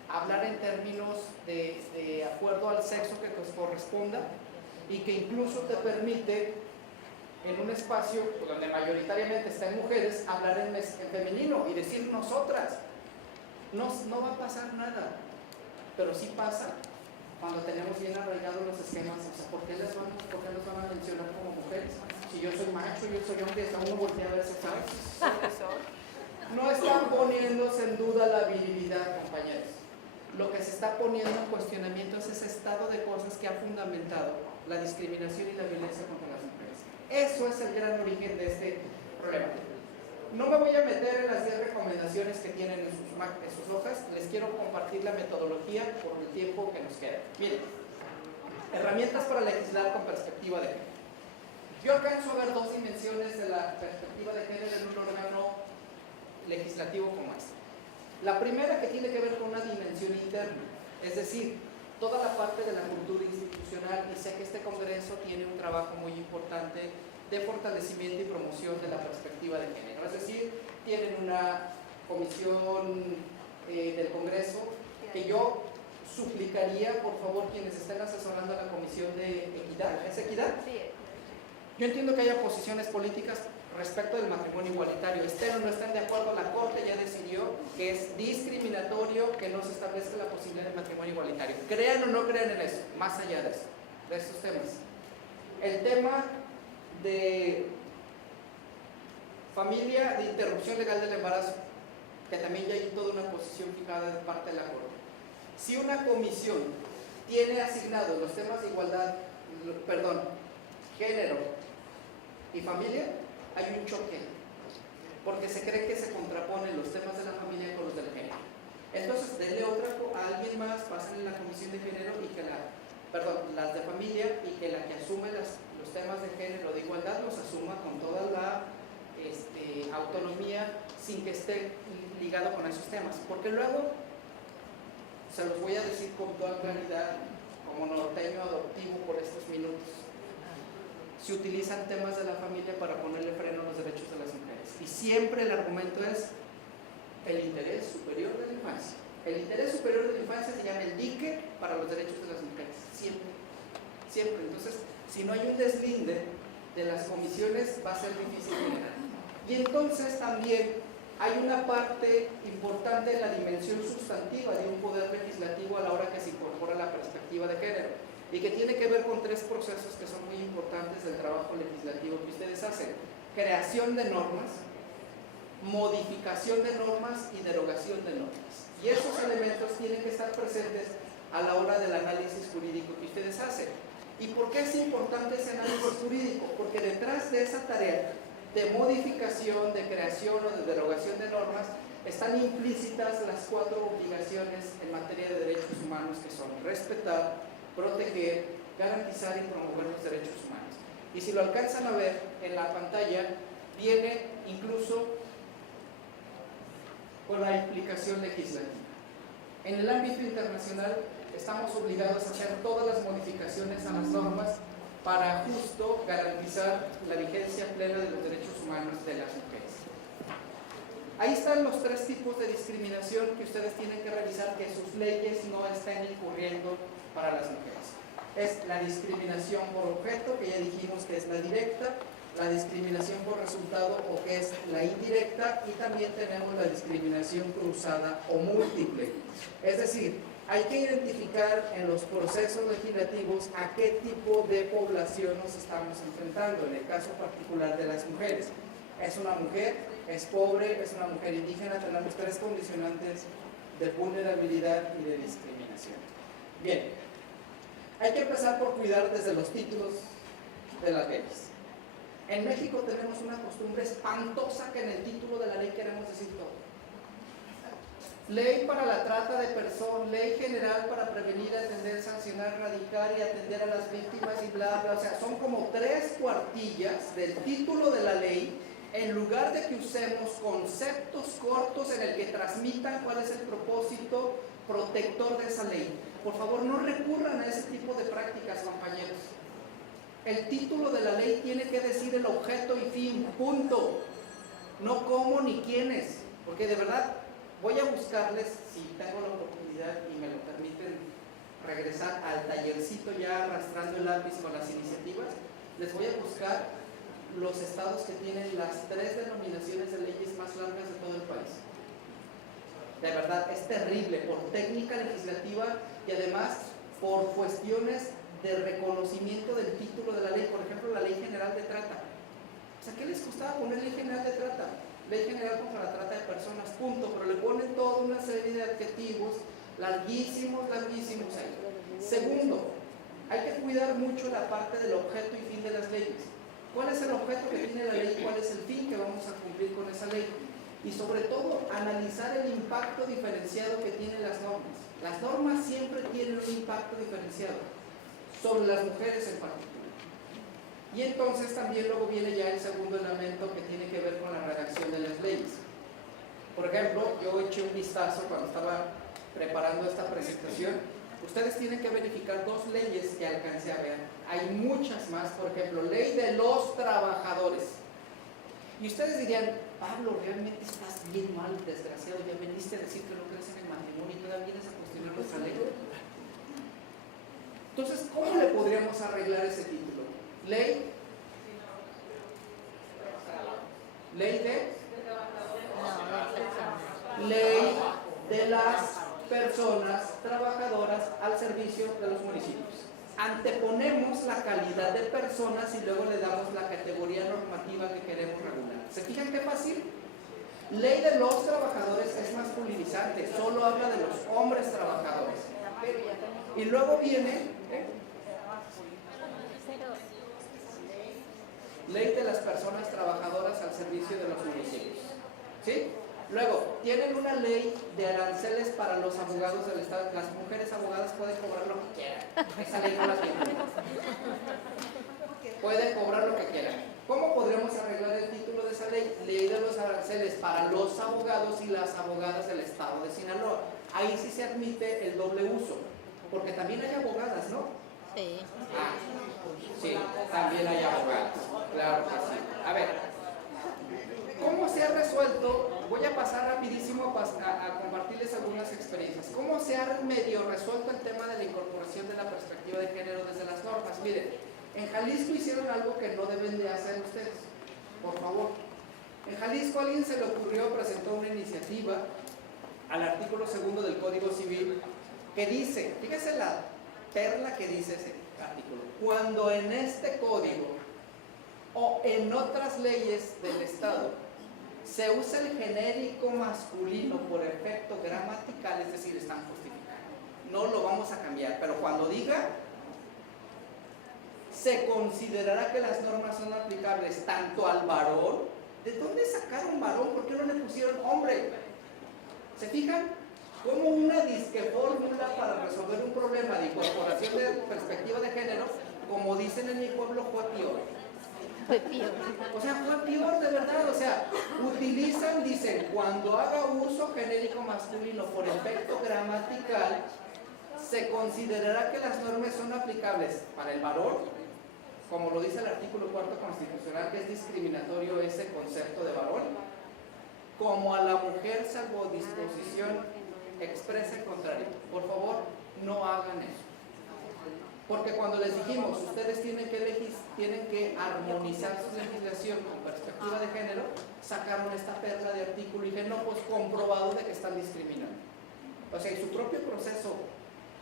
hablar en términos de acuerdo al sexo que os corresponda y que incluso te permite en un espacio donde mayoritariamente están mujeres hablar en femenino y decir nosotras. No va a pasar nada, pero sí pasa cuando tenemos bien arraigados los esquemas. O sea, ¿por qué los van a mencionar como mujeres? Si yo soy macho, yo soy hombre, hasta uno voltea a verse, ¿sabes? No están poniéndose en duda la virilidad, compañeros. Lo que se está poniendo en cuestionamiento es ese estado de cosas que ha fundamentado la discriminación y la violencia contra las mujeres. Eso es el gran origen de este problema. No me voy a meter en las 10 recomendaciones que tienen en sus hojas, les quiero compartir la metodología por el tiempo que nos queda. Miren, herramientas para legislar con perspectiva de género. Yo alcanzo a ver 2 dimensiones de la perspectiva de género en un órgano legislativo como este. La primera, que tiene que ver con una dimensión interna, es decir, toda la parte de la cultura institucional, y sé que este Congreso tiene un trabajo muy importante de fortalecimiento y promoción de la perspectiva de género. Es decir, tienen una comisión del Congreso que yo suplicaría, por favor, quienes estén asesorando a la Comisión de Equidad. ¿Es equidad? Sí. Yo entiendo que haya posiciones políticas respecto del matrimonio igualitario. Estén o no estén de acuerdo, la Corte ya decidió que es discriminatorio que no se establezca la posibilidad de matrimonio igualitario. Crean o no crean en eso, más allá de eso, de estos temas. El tema de familia, de interrupción legal del embarazo, que también ya hay toda una posición fijada de parte de la Corte. Si una comisión tiene asignados los temas de igualdad, género y familia, hay un choque, porque se cree que se contraponen los temas de la familia con los del género. Entonces, denle otra a alguien más, pásenle la comisión de género y que las de familia, y que la que asume los temas de género de igualdad los asuma con toda la autonomía sin que esté ligado con esos temas. Porque luego, se los voy a decir con toda claridad, como norteño adoptivo por estos minutos, se utilizan temas de la familia para ponerle freno a los derechos de las mujeres. Y siempre el argumento es, el interés superior de la infancia. El interés superior de la infancia se llama el dique para los derechos de las mujeres, siempre, siempre. Entonces, si no hay un deslinde de las comisiones, va a ser difícil generar. Y entonces también hay una parte importante en la dimensión sustantiva de un poder legislativo a la hora que se incorpora la perspectiva de género, y que tiene que ver con tres procesos que son muy importantes del trabajo legislativo que ustedes hacen: creación de normas, modificación de normas y derogación de normas. Y esos elementos tienen que estar presentes a la hora del análisis jurídico que ustedes hacen. ¿Y por qué es importante ese análisis jurídico? Porque detrás de esa tarea de modificación, de creación o de derogación de normas, están implícitas las 4 obligaciones en materia de derechos humanos, que son respetar, proteger, garantizar y promover los derechos humanos. Y si lo alcanzan a ver en la pantalla, viene incluso con la implicación legislativa. En el ámbito internacional estamos obligados a hacer todas las modificaciones a las normas para justo garantizar la vigencia plena de los derechos humanos de las mujeres. Ahí están los 3 tipos de discriminación que ustedes tienen que revisar que sus leyes no estén incurriendo para las mujeres. Es la discriminación por objeto, que ya dijimos que es la directa, la discriminación por resultado, o que es la indirecta, y también tenemos la discriminación cruzada o múltiple. Es decir, hay que identificar en los procesos legislativos a qué tipo de población nos estamos enfrentando. En el caso particular de las mujeres, es una mujer, es pobre, es una mujer indígena, tenemos 3 condicionantes de vulnerabilidad y de discriminación. Bien, hay que empezar por cuidar desde los títulos de las leyes. En México tenemos una costumbre espantosa que en el título de la ley queremos decir todo. Ley para la trata de personas, ley general para prevenir, atender, sancionar, erradicar y atender a las víctimas y bla, bla. O sea, son como 3 cuartillas del título de la ley, en lugar de que usemos conceptos cortos en el que transmitan cuál es el propósito protector de esa ley. Por favor, no recurran a ese tipo de prácticas, compañeros. El título de la ley tiene que decir el objeto y fin, punto. No cómo ni quiénes, porque de verdad voy a buscarles, si tengo la oportunidad y me lo permiten, regresar al tallercito ya arrastrando el lápiz con las iniciativas. Les voy a buscar los estados que tienen las 3 denominaciones de leyes más largas de todo el país. De verdad, es terrible por técnica legislativa y además por cuestiones de reconocimiento del título de la ley. Por ejemplo, la Ley General de Trata. O sea, ¿qué les costaba poner Ley General de Trata? Ley General contra la trata de personas, punto. Pero le ponen toda una serie de adjetivos larguísimos, larguísimos ahí. Segundo, hay que cuidar mucho la parte del objeto y fin de las leyes. ¿Cuál es el objeto que tiene la ley y cuál es el fin que vamos a cumplir con esa ley? Y sobre todo, analizar el impacto diferenciado que tienen las normas. Las normas siempre tienen un impacto diferenciado sobre las mujeres en particular. Y entonces también luego viene ya el segundo elemento que tiene que ver con la redacción de las leyes. Por ejemplo, yo eché un vistazo cuando estaba preparando esta presentación. Ustedes tienen que verificar 2 leyes que alcancé a ver. Hay muchas más, por ejemplo, Ley de los Trabajadores. Y ustedes dirían, Pablo, realmente estás bien mal, desgraciado, ya veniste a decir que no crees en el matrimonio y todavía vienes a cuestionar nuestra ley. Entonces, ¿cómo le podríamos arreglar ese título? Ley de las personas trabajadoras al servicio de los municipios. Anteponemos la calidad de personas y luego le damos la categoría normativa que queremos regular. ¿Se fijan qué fácil? Ley de los trabajadores es masculinizante, solo habla de los hombres trabajadores. Y luego viene Ley de las personas trabajadoras al servicio de los municipios. ¿Sí? Luego, tienen una ley de aranceles para los abogados del Estado. Las mujeres abogadas pueden cobrar lo que quieran. Esa ley no la tienen. Pueden cobrar lo que quieran. ¿Cómo podremos arreglar el título de esa ley? Ley de los aranceles para los abogados y las abogadas del Estado de Sinaloa. Ahí sí se admite el doble uso, porque también hay abogadas, ¿no? Sí. Ah, sí, también hay abogadas. Claro que sí. A ver, ¿cómo se ha resuelto voy a pasar rapidísimo a compartirles algunas experiencias. ¿Cómo se ha medio resuelto el tema de la incorporación de la perspectiva de género desde las normas? Miren, en Jalisco hicieron algo que no deben de hacer ustedes, por favor. En Jalisco a alguien se le ocurrió, presentó una iniciativa al artículo 2 del Código Civil que dice, fíjese la perla que dice ese artículo, cuando en este código o en otras leyes del Estado se usa el genérico masculino por efecto gramatical, es decir, están justificados, no lo vamos a cambiar, pero cuando diga, se considerará que las normas son aplicables tanto al varón. ¿De dónde sacaron varón? ¿Por qué no le pusieron hombre? ¿Se fijan? Como una disque fórmula para resolver un problema de incorporación de perspectiva de género, como dicen en mi pueblo, fue peor. O sea, fue peor de verdad. O sea, utilizan, dicen, cuando haga uso genérico masculino por efecto gramatical, se considerará que las normas son aplicables para el varón, como lo dice el artículo 4 constitucional, que es discriminatorio ese concepto de varón, como a la mujer, salvo disposición expresa en contrario. Por favor, no hagan eso. Porque cuando les dijimos, ustedes tienen que armonizar su legislación con perspectiva de género, sacaron esta perla de artículo y dije, no, pues comprobado de que están discriminando. O sea, y su propio proceso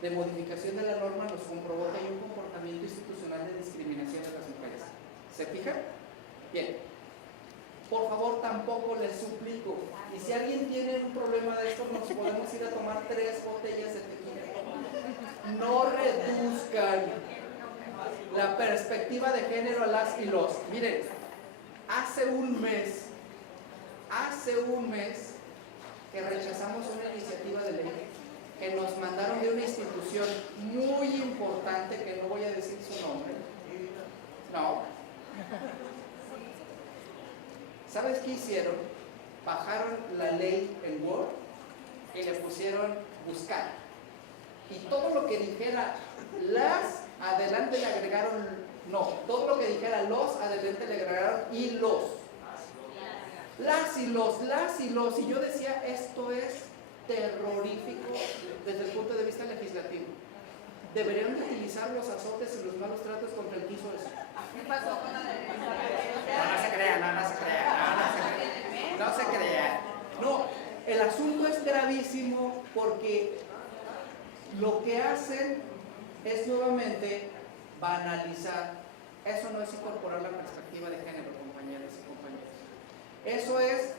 de modificación de la norma nos comprobó que hay un comportamiento institucional de discriminación de las mujeres. ¿Se fijan? Bien. Por favor, tampoco les suplico. Y si alguien tiene un problema de esto, nos podemos ir a tomar 3 botellas de tequila. No reduzcan la perspectiva de género a las y los. Miren, hace un mes que rechazamos una iniciativa de ley que nos mandaron de una institución muy importante, que no voy a decir su nombre. No. ¿Sabes qué hicieron? Bajaron la ley en Word y le pusieron buscar. Y todo lo que dijera las, adelante le agregaron, no, todo lo que dijera los, adelante le agregaron y los. Las y los. Y yo decía, esto es terrorífico desde el punto de vista legislativo. Deberían de utilizar los azotes y los malos tratos contra el que hizo eso. ¿Qué pasó con la de... No se crea. No, el asunto es gravísimo porque lo que hacen es nuevamente banalizar. Eso no es incorporar la perspectiva de género, compañeras y compañeros. Eso es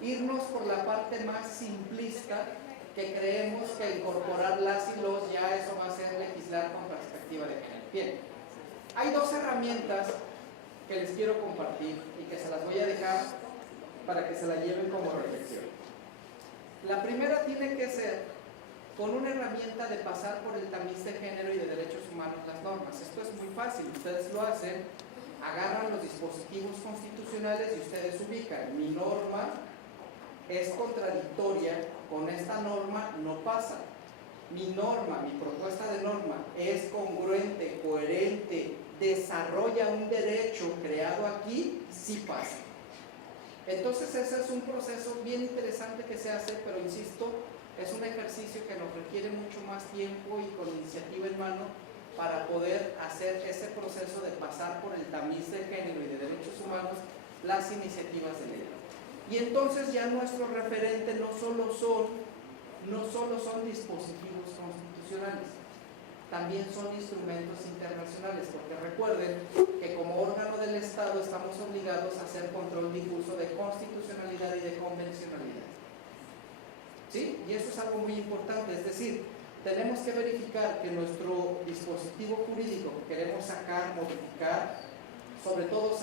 irnos por la parte más simplista, que creemos que incorporar las y los, ya eso va a ser legislar con perspectiva de género. Bien, hay 2 herramientas que les quiero compartir y que se las voy a dejar para que se la lleven como reflexión. La primera tiene que ser con una herramienta de pasar por el tamiz de género y de derechos humanos las normas. Esto es muy fácil, ustedes lo hacen, agarran los dispositivos constitucionales y ustedes ubican, mi norma es contradictoria con esta norma, no pasa. Mi norma, mi propuesta de norma es congruente, coherente, desarrolla un derecho creado aquí, sí pasa. Entonces ese es un proceso bien interesante que se hace, pero insisto, es un ejercicio que nos requiere mucho más tiempo y con iniciativa en mano para poder hacer ese proceso de pasar por el tamiz de género y de derechos humanos las iniciativas de ley. Y entonces ya nuestro referente no solo son dispositivos constitucionales, también son instrumentos internacionales, porque recuerden que como órgano del Estado estamos obligados a hacer control difuso de constitucionalidad y de convencionalidad. ¿Sí? Y eso es algo muy importante, es decir, tenemos que verificar que nuestro dispositivo jurídico que queremos sacar, modificar, sobre todo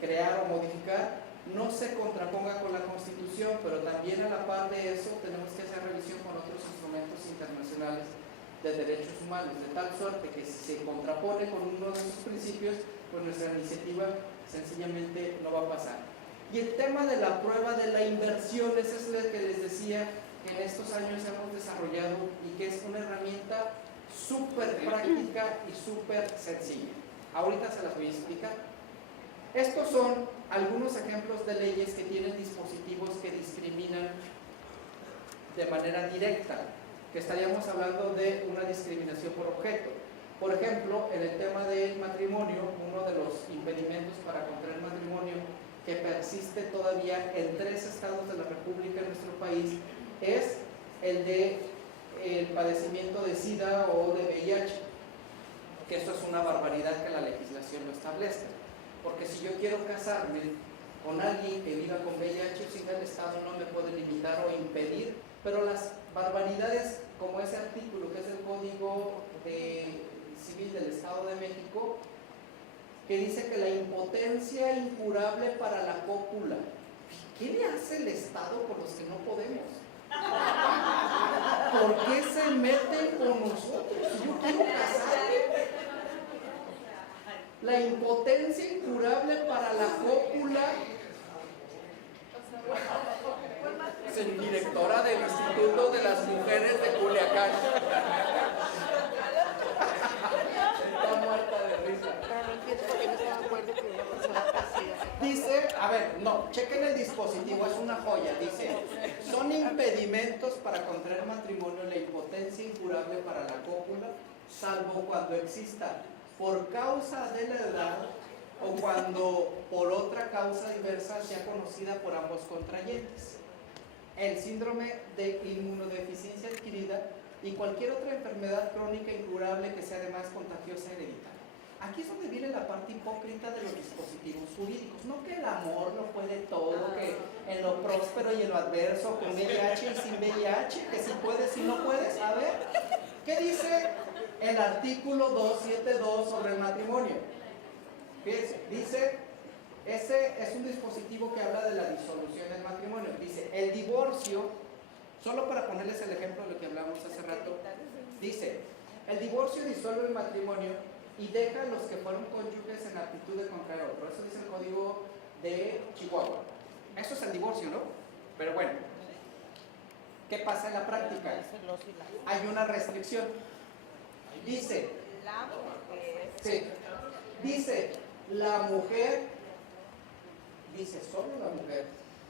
crear o modificar, no se contraponga con la Constitución, pero también a la par de eso tenemos que hacer revisión con otros instrumentos internacionales de derechos humanos, de tal suerte que si se contrapone con uno de esos principios, pues nuestra iniciativa sencillamente no va a pasar. Y el tema de la prueba de la inversión, ese es el que les decía que en estos años hemos desarrollado y que es una herramienta súper práctica y súper sencilla. Ahorita se las voy a explicar. Estos son algunos ejemplos de leyes que tienen dispositivos que discriminan de manera directa, que estaríamos hablando de una discriminación por objeto. Por ejemplo, en el tema del matrimonio, uno de los impedimentos para contraer matrimonio que persiste todavía en 3 estados de la República en nuestro país es el de el padecimiento de SIDA o de VIH, que eso es una barbaridad que la legislación lo establezca, porque si yo quiero casarme con alguien que viva con VIH o SIDA, el Estado no me puede limitar o impedir, pero las barbaridades como ese artículo que es el Código Civil del Estado de México, que dice que la impotencia incurable para la cópula. ¿Qué le hace el Estado por los que no podemos? ¿Por qué se meten con nosotros? Si yo quiero casarme. La impotencia incurable para la cópula. Directora del Instituto de las Mujeres de Culiacán. Está muerta de risa. Dice, a ver, no, chequen el dispositivo, es una joya. Dice, son impedimentos para contraer matrimonio la impotencia incurable para la cópula, salvo cuando exista por causa de la edad o cuando por otra causa diversa sea conocida por ambos contrayentes. El síndrome de inmunodeficiencia adquirida y cualquier otra enfermedad crónica incurable que sea además contagiosa hereditaria. Aquí es donde viene la parte hipócrita de los dispositivos jurídicos. No que el amor lo puede todo, que en lo próspero y en lo adverso, con VIH y sin VIH, que si puedes y no puedes. A ver, ¿qué dice el artículo 272 sobre el matrimonio? Fíjense, dice, ese es un dispositivo que habla de la disolución del matrimonio. Dice, el divorcio, solo para ponerles el ejemplo de lo que hablamos hace rato, dice, el divorcio disuelve el matrimonio y deja a los que fueron cónyuges en actitud de contraer otro. Eso dice el Código de Chihuahua. Eso es el divorcio, ¿no? Pero bueno, ¿qué pasa en la práctica? Hay una restricción. Dice, sí, dice, la mujer, dice solo la mujer,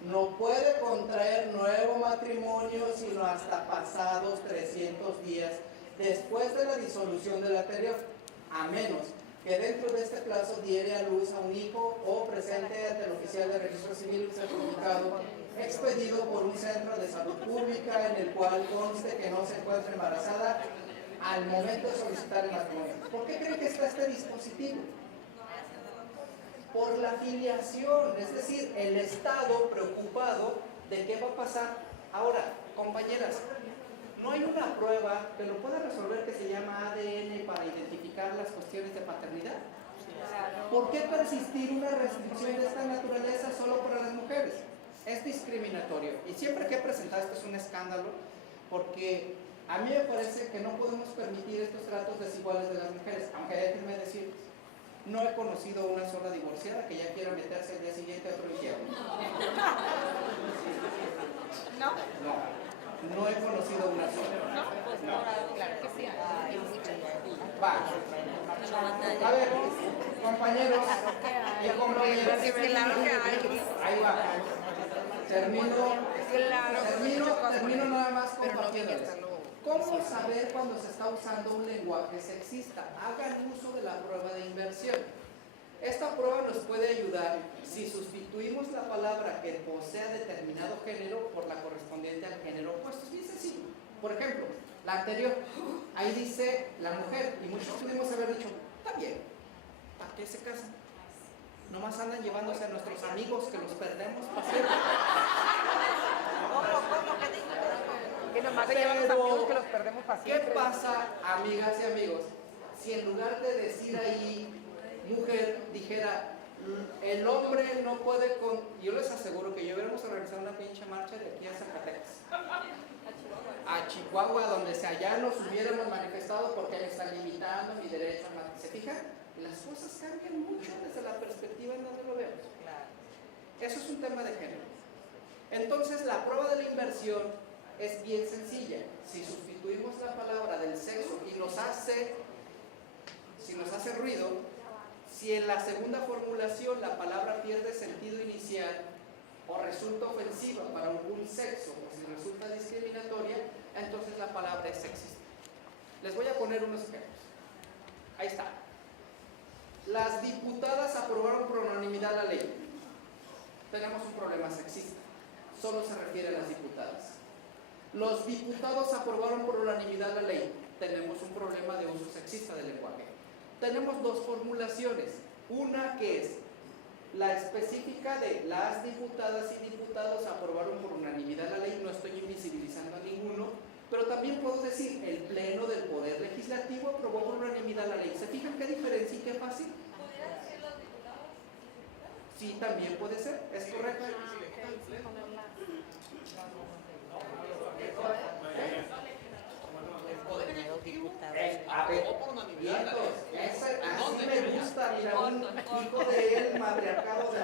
no puede contraer nuevo matrimonio sino hasta pasados 300 días después de la disolución del anterior, a menos que dentro de este plazo diere a luz a un hijo o presente ante el oficial de registro civil un certificado expedido por un centro de salud pública en el cual conste que no se encuentra embarazada al momento de solicitar el matrimonio. ¿Por qué creen que está este dispositivo? Por la filiación, es decir, el Estado preocupado de qué va a pasar. Ahora, compañeras, no hay una prueba que lo pueda resolver que se llama ADN para identificar las cuestiones de paternidad. ¿Por qué persistir una restricción de esta naturaleza solo para las mujeres? Es discriminatorio. Y siempre que he presentado esto es un escándalo, porque a mí me parece que no podemos permitir estos tratos desiguales de las mujeres, aunque déjenme decir, no he conocido una sola divorciada que ya quiera meterse el día siguiente a otro infierno. No he conocido una sola. No. Claro que sí. Va. A ver, compañeros y compañeras. Ahí va. Termino nada más compartiéndoles. ¿Cómo saber cuando se está usando un lenguaje sexista? Hagan uso de la prueba de inversión. Esta prueba nos puede ayudar si sustituimos la palabra que posea determinado género por la correspondiente al género opuesto. Es bien sencillo. Por ejemplo, la anterior, ahí dice la mujer, y muchos pudimos haber dicho, está bien, ¿para qué se casan? Nomás andan llevándose a nuestros amigos que los perdemos para siempre. Que nomás se llevan los amigos que los perdemos para siempre. ¿Qué pasa, amigas y amigos, si en lugar de decir ahí mujer, dijera el hombre no puede con... Yo les aseguro que yo hubiéramos organizado una pinche marcha de aquí a Zacatecas, a Chihuahua, donde allá nos hubiéramos manifestado porque me están limitando mi derecho a matar. ¿Se fijan? Las cosas cambian mucho desde la perspectiva en donde lo vemos. Eso es un tema de género. Entonces la prueba de la inversión es bien sencilla. Si sustituimos la palabra del sexo y nos hace ruido, Si en la segunda formulación la palabra pierde sentido inicial o resulta ofensiva para algún sexo o si resulta discriminatoria, entonces la palabra es sexista. Les voy a poner unos ejemplos. Ahí está. Las diputadas aprobaron por unanimidad la ley. Tenemos un problema sexista. Solo se refiere a las diputadas. Los diputados aprobaron por unanimidad la ley. Tenemos un problema de uso sexista del lenguaje. Tenemos dos formulaciones. Una que es la específica de las diputadas y diputados aprobaron por unanimidad la ley. No estoy invisibilizando a ninguno, pero también puedo decir el Pleno del Poder Legislativo aprobó por unanimidad la ley. ¿Se fijan qué diferencia y qué fácil? ¿Pudiera decir los diputados? Sí, también puede ser, es correcto. A ver, vientos, así me gusta, mira, un hijo de él, matriarcado de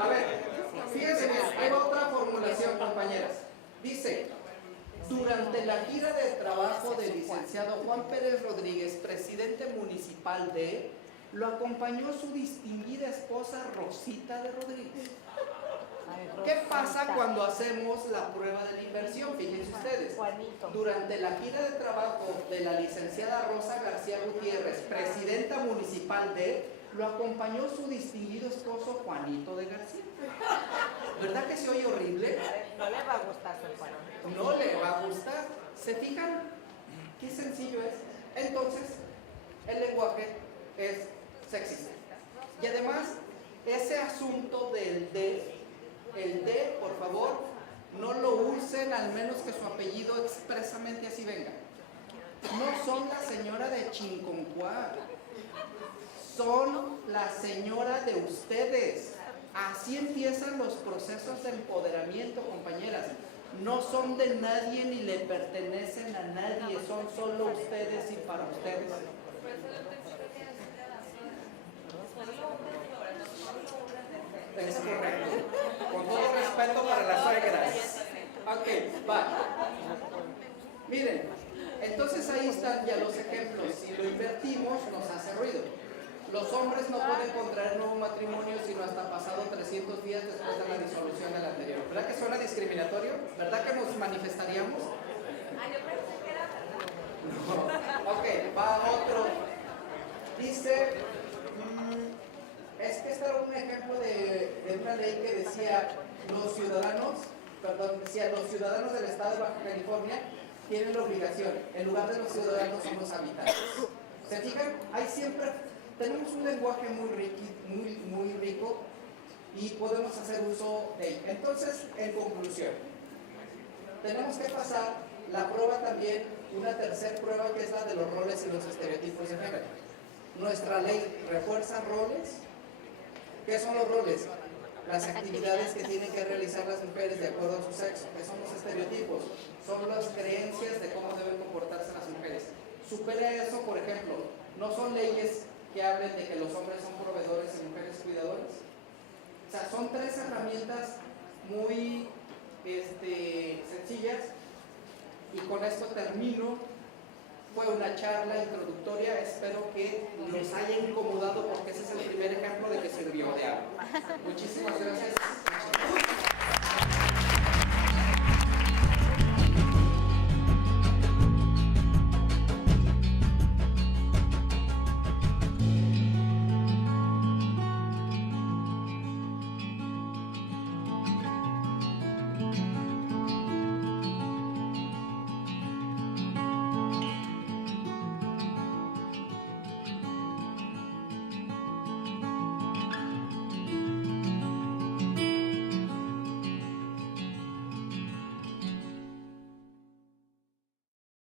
A ver, fíjense, hay otra formulación, compañeras. Dice, durante la gira de trabajo del licenciado Juan Pérez Rodríguez, presidente municipal de, lo acompañó su distinguida esposa Rosita de Rodríguez. ¿Qué pasa cuando hacemos la prueba de la inversión? Fíjense ustedes. Durante la gira de trabajo de la licenciada Rosa García Gutiérrez, presidenta municipal de, lo acompañó su distinguido esposo Juanito de García. ¿Verdad que se oye horrible? No le va a gustar su Juan. No le va a gustar. ¿Se fijan? Qué sencillo es. Entonces, el lenguaje es sexista. Y además, ese asunto del de, el de, por favor, no lo usen al menos que su apellido expresamente así venga. No son la señora de Chinconcuá, son la señora de ustedes. Así empiezan los procesos de empoderamiento, compañeras. No son de nadie ni le pertenecen a nadie, son solo ustedes y para ustedes. Es correcto. Con todo respeto para las suegras. Ok, va. Miren, entonces ahí están ya los ejemplos. Si lo invertimos, nos hace ruido. Los hombres no pueden contraer nuevo matrimonio sino hasta pasado 300 días después de la disolución del anterior. ¿Verdad que suena discriminatorio? ¿Verdad que nos manifestaríamos? Yo pensé que era verdad. No. Ok, va otro. Dice, es que este era un ejemplo de una ley que decía los ciudadanos del estado de Baja California tienen la obligación, en lugar de los ciudadanos son los habitantes. ¿Se fijan? Hay siempre, tenemos un lenguaje muy rico y podemos hacer uso de él. Entonces, en conclusión, tenemos que pasar la prueba también, una tercera prueba que es la de los roles y los estereotipos de género. Nuestra ley refuerza roles. ¿Qué son los roles? Las actividades que tienen que realizar las mujeres de acuerdo a su sexo. ¿Qué son los estereotipos? Son las creencias de cómo deben comportarse las mujeres. Supera eso, por ejemplo, no son leyes que hablen de que los hombres son proveedores y mujeres cuidadoras. O sea, son tres herramientas muy sencillas y con esto termino. Fue una charla introductoria, espero que los haya incomodado porque ese es el primer ejemplo de que sirvió de algo. Muchísimas gracias.